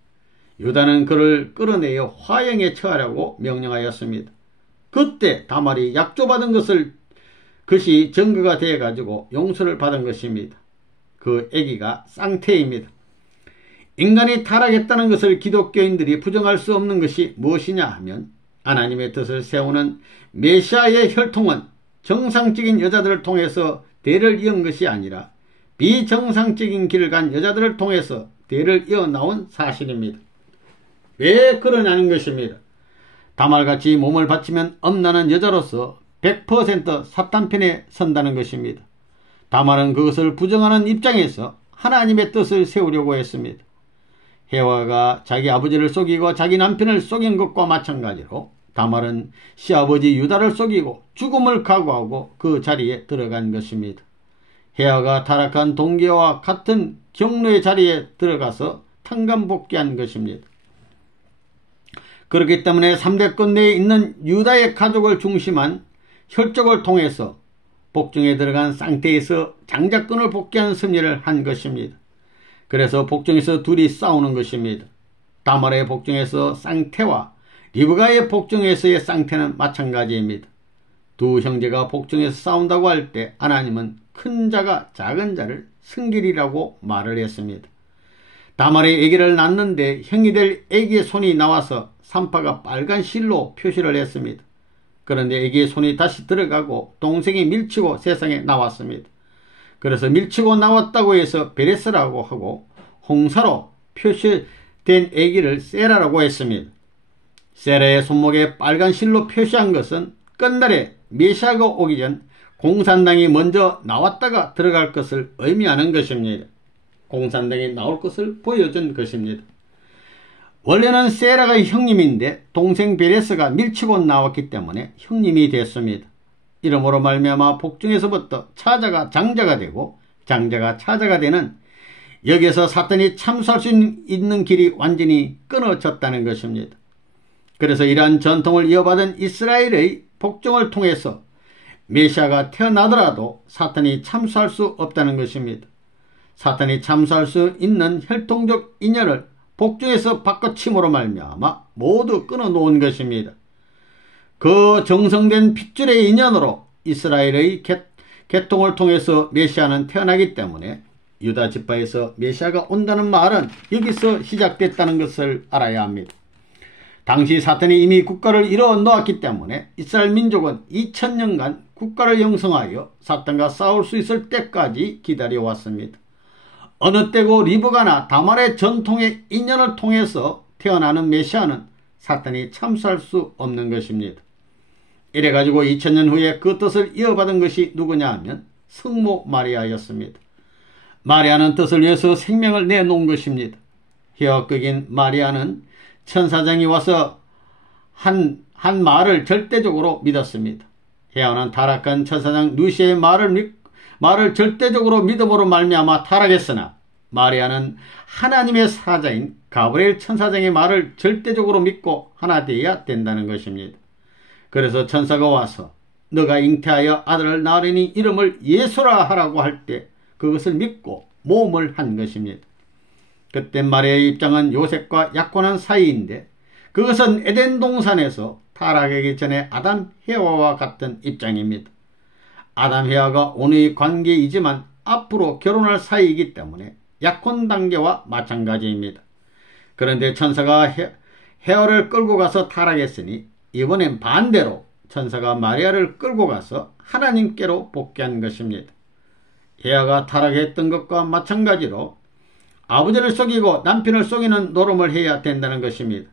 유다는 그를 끌어내어 화형에 처하라고 명령하였습니다. 그때 다말이 약조받은 것이 증거가 되어 가지고 용서를 받은 것입니다. 그 아기가 쌍태입니다. 인간이 타락했다는 것을 기독교인들이 부정할 수 없는 것이 무엇이냐 하면 하나님의 뜻을 세우는 메시아의 혈통은 정상적인 여자들을 통해서 대를 이은 것이 아니라 비정상적인 길을 간 여자들을 통해서 대를 이어나온 사실입니다. 왜 그러냐는 것입니다. 다말같이 몸을 바치면 엄난한 여자로서 100% 사탄 편에 선다는 것입니다. 다말은 그것을 부정하는 입장에서 하나님의 뜻을 세우려고 했습니다. 헤와가 자기 아버지를 속이고 자기 남편을 속인 것과 마찬가지로 다말은 시아버지 유다를 속이고 죽음을 각오하고 그 자리에 들어간 것입니다. 헤와가 타락한 동기와 같은 경로의 자리에 들어가서 탕감복귀한 것입니다. 그렇기 때문에 3대권 내에 있는 유다의 가족을 중심한 혈족을 통해서 복중에 들어간 쌍태에서 장자권을 복귀한 섭리를 한 것입니다. 그래서 복중에서 둘이 싸우는 것입니다. 다말의 복중에서 쌍태와 리브가의 복중에서의 쌍태는 마찬가지입니다. 두 형제가 복중에서 싸운다고 할 때 하나님은 큰 자가 작은 자를 승길이라고 말을 했습니다. 다말의 아기를 낳는데 형이 될 아기의 손이 나와서 산파가 빨간 실로 표시를 했습니다. 그런데 아기의 손이 다시 들어가고 동생이 밀치고 세상에 나왔습니다. 그래서 밀치고 나왔다고 해서 베레스라고 하고 홍사로 표시된 아기를 세라라고 했습니다. 세라의 손목에 빨간 실로 표시한 것은 끝날에 메시아가 오기 전 공산당이 먼저 나왔다가 들어갈 것을 의미하는 것입니다. 공산당이 나올 것을 보여준 것입니다. 원래는 세라가 형님인데 동생 베레스가 밀치고 나왔기 때문에 형님이 됐습니다. 이러므로 말미암아 복중에서부터 차자가 장자가 되고 장자가 차자가 되는, 여기에서 사탄이 참수할 수 있는 길이 완전히 끊어졌다는 것입니다. 그래서 이러한 전통을 이어받은 이스라엘의 복종을 통해서 메시아가 태어나더라도 사탄이 참수할 수 없다는 것입니다. 사탄이 참수할 수 있는 혈통적 인연을 복중에서 바꿔침으로 말미암아 모두 끊어놓은 것입니다. 그 정성된 핏줄의 인연으로 이스라엘의 계통을 통해서 메시아는 태어나기 때문에 유다 지파에서 메시아가 온다는 말은 여기서 시작됐다는 것을 알아야 합니다. 당시 사탄이 이미 국가를 이루어 놓았기 때문에 이스라엘 민족은 2000년간 국가를 형성하여 사탄과 싸울 수 있을 때까지 기다려왔습니다. 어느 때고 리브가나 다말의 전통의 인연을 통해서 태어나는 메시아는 사탄이 참수할 수 없는 것입니다. 이래가지고 2000년 후에 그 뜻을 이어받은 것이 누구냐 하면 성모 마리아였습니다. 마리아는 뜻을 위해서 생명을 내놓은 것입니다. 희역극인 마리아는 천사장이 와서 한 말을 절대적으로 믿었습니다. 헤아는 타락한 천사장 루시의 말을 절대적으로 믿음으로 말미암아 타락했으나 마리아는 하나님의 사자인 가브리엘 천사장의 말을 절대적으로 믿고 하나 되어야 된다는 것입니다. 그래서 천사가 와서 너가 잉태하여 아들을 낳으리니 이름을 예수라 하라고 할 때 그것을 믿고 모험을 한 것입니다. 그때 마리아의 입장은 요셉과 약혼한 사이인데 그것은 에덴 동산에서 타락하기 전에 아담 헤와와 같은 입장입니다. 아담 헤와가 오늘의 관계이지만 앞으로 결혼할 사이이기 때문에 약혼 단계와 마찬가지입니다. 그런데 천사가 헤와를 끌고 가서 타락했으니 이번엔 반대로 천사가 마리아를 끌고 가서 하나님께로 복귀한 것입니다. 헤와가 타락했던 것과 마찬가지로 아버지를 속이고 남편을 속이는 노름을 해야 된다는 것입니다.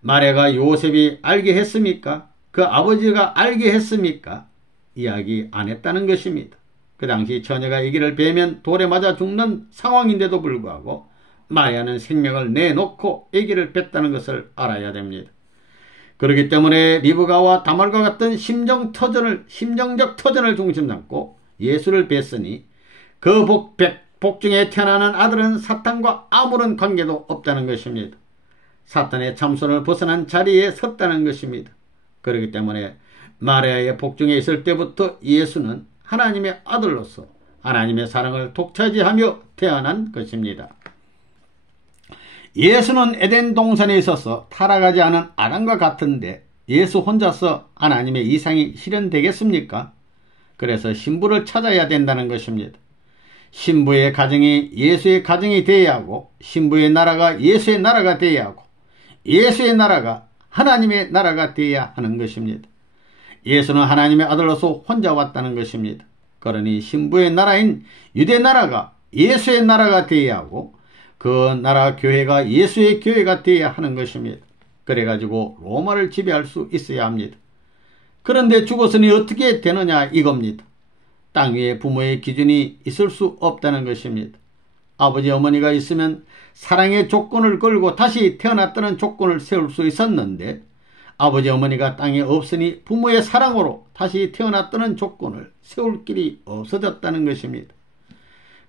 마리아가 요셉이 알게 했습니까? 그 아버지가 알게 했습니까? 이야기 안 했다는 것입니다. 그 당시 처녀가 아기를 베면 돌에 맞아 죽는 상황인데도 불구하고 마리아는 생명을 내놓고 아기를 뺐다는 것을 알아야 됩니다. 그렇기 때문에 리브가와 다말과 같은 심정적 터전을 중심 삼고 예수를 뺐으니 그 복중에 태어나는 아들은 사탄과 아무런 관계도 없다는 것입니다. 사탄의 참선을 벗어난 자리에 섰다는 것입니다. 그렇기 때문에 마리아의 복중에 있을 때부터 예수는 하나님의 아들로서 하나님의 사랑을 독차지하며 태어난 것입니다. 예수는 에덴 동산에 있어서 타락하지 않은 아담과 같은데 예수 혼자서 하나님의 이상이 실현되겠습니까? 그래서 신부를 찾아야 된다는 것입니다. 신부의 가정이 예수의 가정이 되어야 하고, 신부의 나라가 예수의 나라가 되어야 하고, 예수의 나라가 하나님의 나라가 되어야 하는 것입니다. 예수는 하나님의 아들로서 혼자 왔다는 것입니다. 그러니 신부의 나라인 유대 나라가 예수의 나라가 되어야 하고, 그 나라 교회가 예수의 교회가 되어야 하는 것입니다. 그래가지고 로마를 지배할 수 있어야 합니다. 그런데 죽어서는 어떻게 되느냐 이겁니다. 땅 위에 부모의 기준이 있을 수 없다는 것입니다. 아버지 어머니가 있으면 사랑의 조건을 걸고 다시 태어났다는 조건을 세울 수 있었는데, 아버지 어머니가 땅에 없으니 부모의 사랑으로 다시 태어났다는 조건을 세울 길이 없어졌다는 것입니다.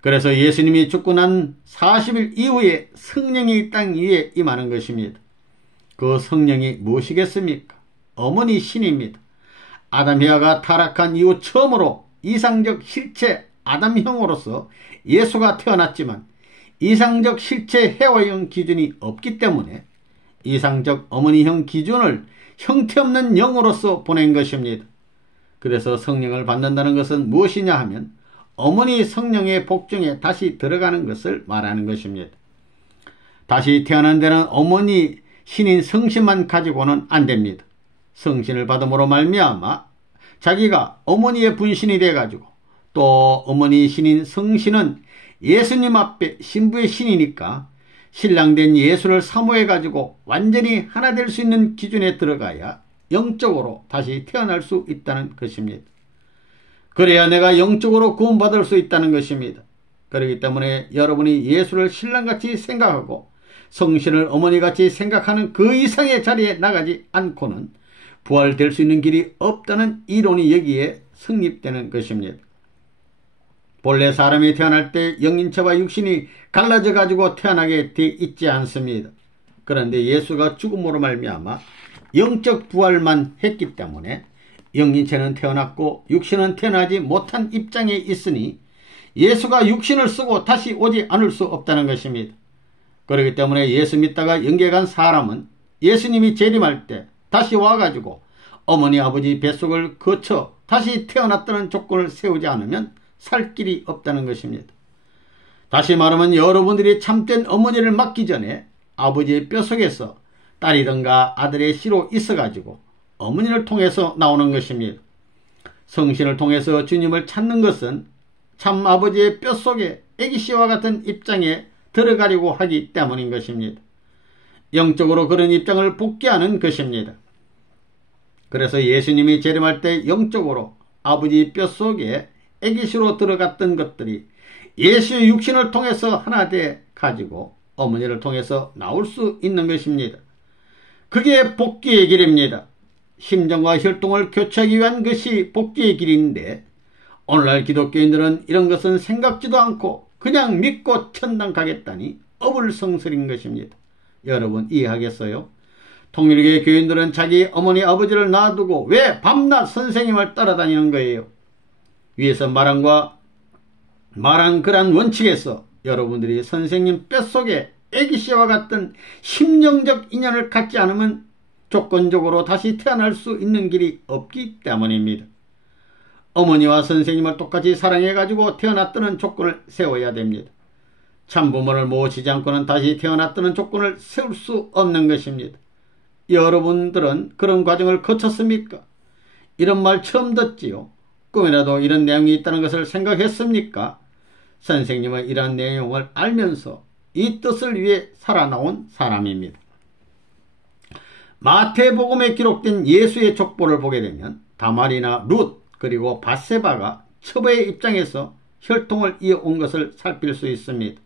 그래서 예수님이 죽고 난 40일 이후에 성령이 땅 위에 임하는 것입니다. 그 성령이 무엇이겠습니까? 어머니 신입니다. 아담 해와가 타락한 이후 처음으로 이상적 실체 아담형으로서 예수가 태어났지만, 이상적 실체 해와형 기준이 없기 때문에 이상적 어머니형 기준을 형태없는 영으로서 보낸 것입니다. 그래서 성령을 받는다는 것은 무엇이냐 하면 어머니 성령의 복종에 다시 들어가는 것을 말하는 것입니다. 다시 태어난 데는 어머니 신인 성신만 가지고는 안 됩니다. 성신을 받음으로 말미암아 자기가 어머니의 분신이 돼가지고, 또 어머니 신인 성신은 예수님 앞에 신부의 신이니까 신랑된 예수를 사모해가지고 완전히 하나 될 수 있는 기준에 들어가야 영적으로 다시 태어날 수 있다는 것입니다. 그래야 내가 영적으로 구원받을 수 있다는 것입니다. 그렇기 때문에 여러분이 예수를 신랑같이 생각하고 성신을 어머니같이 생각하는 그 이상의 자리에 나가지 않고는 부활될 수 있는 길이 없다는 이론이 여기에 성립되는 것입니다. 본래 사람이 태어날 때 영인체와 육신이 갈라져 가지고 태어나게 돼 있지 않습니다. 그런데 예수가 죽음으로 말미암아 영적 부활만 했기 때문에 영인체는 태어났고 육신은 태어나지 못한 입장에 있으니 예수가 육신을 쓰고 다시 오지 않을 수 없다는 것입니다. 그렇기 때문에 예수 믿다가 영계 간 사람은 예수님이 재림할 때 다시 와가지고 어머니 아버지 뱃속을 거쳐 다시 태어났다는 조건을 세우지 않으면 살 길이 없다는 것입니다. 다시 말하면 여러분들이 참된 어머니를 맡기 전에 아버지의 뼈속에서 딸이든가 아들의 씨로 있어가지고 어머니를 통해서 나오는 것입니다. 성신을 통해서 주님을 찾는 것은 참 아버지의 뼈속에 애기씨와 같은 입장에 들어가려고 하기 때문인 것입니다. 영적으로 그런 입장을 복귀하는 것입니다. 그래서 예수님이 재림할 때 영적으로 아버지 뼈속에 애기씨로 들어갔던 것들이 예수의 육신을 통해서 하나 돼 가지고 어머니를 통해서 나올 수 있는 것입니다. 그게 복귀의 길입니다. 심정과 혈통을 교체하기 위한 것이 복귀의 길인데, 오늘날 기독교인들은 이런 것은 생각지도 않고 그냥 믿고 천당 가겠다니 어불성설인 것입니다. 여러분 이해하겠어요? 통일교의 교인들은 자기 어머니 아버지를 놔두고 왜 밤낮 선생님을 따라다니는 거예요? 위에서 말한 그런 원칙에서 여러분들이 선생님 뱃속에 애기씨와 같은 심령적 인연을 갖지 않으면 조건적으로 다시 태어날 수 있는 길이 없기 때문입니다. 어머니와 선생님을 똑같이 사랑해가지고 태어났다는 조건을 세워야 됩니다. 참부모를 모시지 않고는 다시 태어났다는 조건을 세울 수 없는 것입니다. 여러분들은 그런 과정을 거쳤습니까? 이런 말 처음 듣지요? 꿈이라도 이런 내용이 있다는 것을 생각했습니까? 선생님은 이러한 내용을 알면서 이 뜻을 위해 살아나온 사람입니다. 마태복음에 기록된 예수의 족보를 보게 되면 다말이나 룻 그리고 밧세바가 처부의 입장에서 혈통을 이어온 것을 살필 수 있습니다.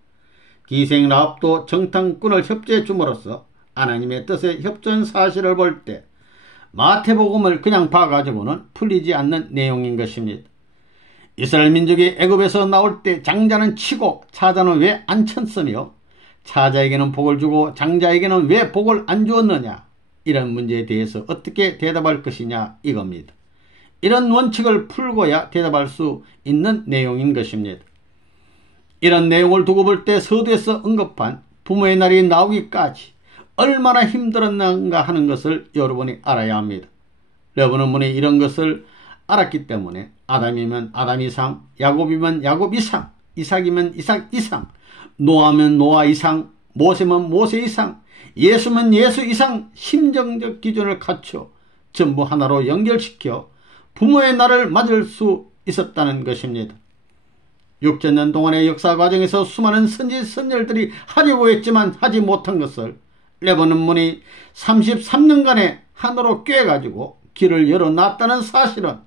기생 라합도 정탐꾼을 협조해 줌으로써 하나님의 뜻의 협조한 사실을 볼 때 마태복음을 그냥 봐가지고는 풀리지 않는 내용인 것입니다. 이스라엘 민족이 애굽에서 나올 때 장자는 치고 차자는 왜 안 쳤으며 차자에게는 복을 주고 장자에게는 왜 복을 안 주었느냐, 이런 문제에 대해서 어떻게 대답할 것이냐 이겁니다. 이런 원칙을 풀고야 대답할 수 있는 내용인 것입니다. 이런 내용을 두고 볼 때 서두에서 언급한 부모의 날이 나오기까지 얼마나 힘들었는가 하는 것을 여러분이 알아야 합니다. 여러분은 이런 것을 알았기 때문에 아담이면 아담 이상, 야곱이면 야곱 이상, 이삭이면 이삭 이상, 노아면 노아 이상, 모세면 모세 이상, 예수면 예수 이상 심정적 기준을 갖춰 전부 하나로 연결시켜 부모의 날을 맞을 수 있었다는 것입니다. 6천년 동안의 역사 과정에서 수많은 선지 선열들이 하려고 했지만 하지 못한 것을 레바논 문이 33년간의 한으로 꿰가지고 길을 열어놨다는 사실은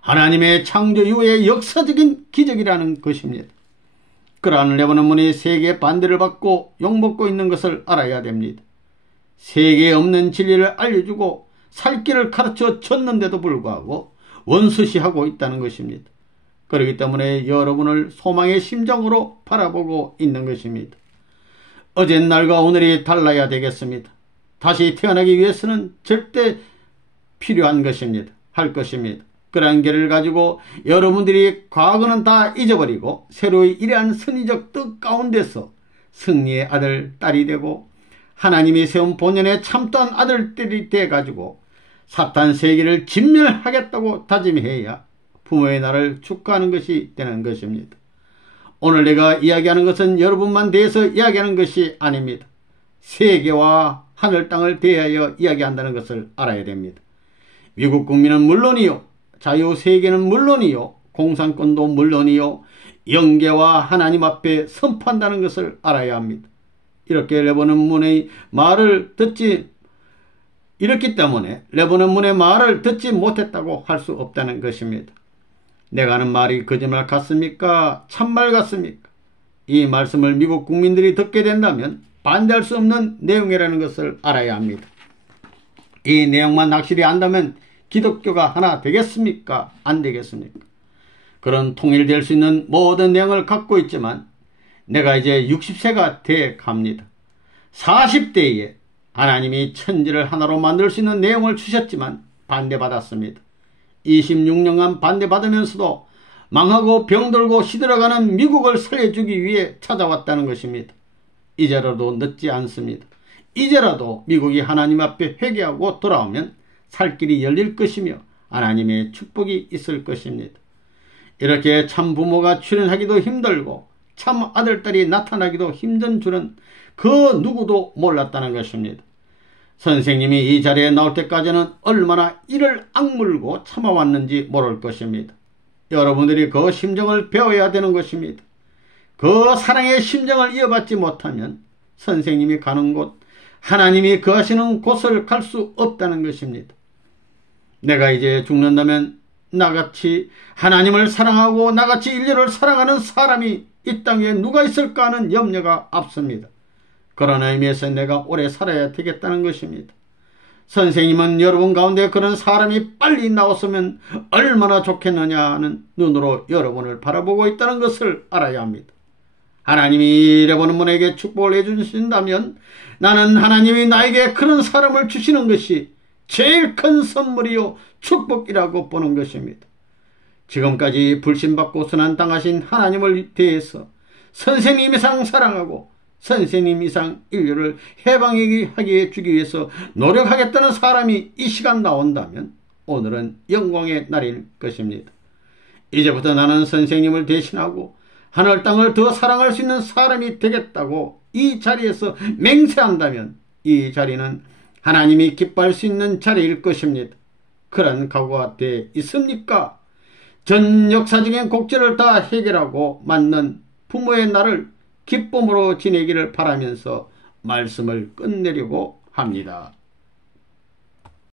하나님의 창조 이후의 역사적인 기적이라는 것입니다. 그러한 레바논 문이 세계의 반대를 받고 욕먹고 있는 것을 알아야 됩니다. 세계에 없는 진리를 알려주고 살 길을 가르쳐 줬는데도 불구하고 원수시하고 있다는 것입니다. 그렇기 때문에 여러분을 소망의 심정으로 바라보고 있는 것입니다. 어제 날과 오늘이 달라야 되겠습니다. 다시 태어나기 위해서는 절대 필요한 것입니다. 할 것입니다. 그러한 길을 가지고 여러분들이 과거는 다 잊어버리고 새로이 이러한 선의적 뜻 가운데서 승리의 아들, 딸이 되고 하나님이 세운 본연의 참다운 아들들이 돼가지고 사탄 세계를 진멸하겠다고 다짐해야 부모의 날을 축하하는 것이 되는 것입니다. 오늘 내가 이야기하는 것은 여러분만 대해서 이야기하는 것이 아닙니다. 세계와 하늘 땅을 대하여 이야기한다는 것을 알아야 됩니다. 미국 국민은 물론이요, 자유세계는 물론이요, 공산권도 물론이요, 영계와 하나님 앞에 선포한다는 것을 알아야 합니다. 이렇게 레바논 문의 말을 듣지 이렇기 때문에 레바논 문의 말을 듣지 못했다고 할 수 없다는 것입니다. 내가 하는 말이 거짓말 같습니까? 참말 같습니까? 이 말씀을 미국 국민들이 듣게 된다면 반대할 수 없는 내용이라는 것을 알아야 합니다. 이 내용만 확실히 안다면 기독교가 하나 되겠습니까? 안 되겠습니까? 그런 통일될 수 있는 모든 내용을 갖고 있지만 내가 이제 60세가 돼 갑니다. 40대에 하나님이 천지를 하나로 만들 수 있는 내용을 주셨지만 반대받았습니다. 26년간 반대받으면서도 망하고 병들고 시들어가는 미국을 살려주기 위해 찾아왔다는 것입니다. 이제라도 늦지 않습니다. 이제라도 미국이 하나님 앞에 회개하고 돌아오면 살 길이 열릴 것이며 하나님의 축복이 있을 것입니다. 이렇게 참 부모가 출현하기도 힘들고 참 아들딸이 나타나기도 힘든 줄은 그 누구도 몰랐다는 것입니다. 선생님이 이 자리에 나올 때까지는 얼마나 이를 악물고 참아왔는지 모를 것입니다. 여러분들이 그 심정을 배워야 되는 것입니다. 그 사랑의 심정을 이어받지 못하면 선생님이 가는 곳, 하나님이 거하시는 곳을 갈 수 없다는 것입니다. 내가 이제 죽는다면 나같이 하나님을 사랑하고 나같이 인류를 사랑하는 사람이 이 땅에 누가 있을까 하는 염려가 앞섭니다. 그런 의미에서 내가 오래 살아야 되겠다는 것입니다. 선생님은 여러분 가운데 그런 사람이 빨리 나왔으면 얼마나 좋겠느냐 하는 눈으로 여러분을 바라보고 있다는 것을 알아야 합니다. 하나님이 레바논 문에게 축복을 해주신다면 나는 하나님이 나에게 그런 사람을 주시는 것이 제일 큰 선물이요 축복이라고 보는 것입니다. 지금까지 불신받고 순환당하신 하나님을 대해서 선생님 이상 사랑하고 선생님 이상 인류를 해방하게 주기 위해서 노력하겠다는 사람이 이 시간 나온다면 오늘은 영광의 날일 것입니다. 이제부터 나는 선생님을 대신하고 하늘 땅을 더 사랑할 수 있는 사람이 되겠다고 이 자리에서 맹세한다면 이 자리는 하나님이 기뻐할 수 있는 자리일 것입니다. 그런 각오가 돼 있습니까? 전 역사적인 곡절을 다 해결하고 맞는 부모의 날을 기쁨으로 지내기를 바라면서 말씀을 끝내려고 합니다.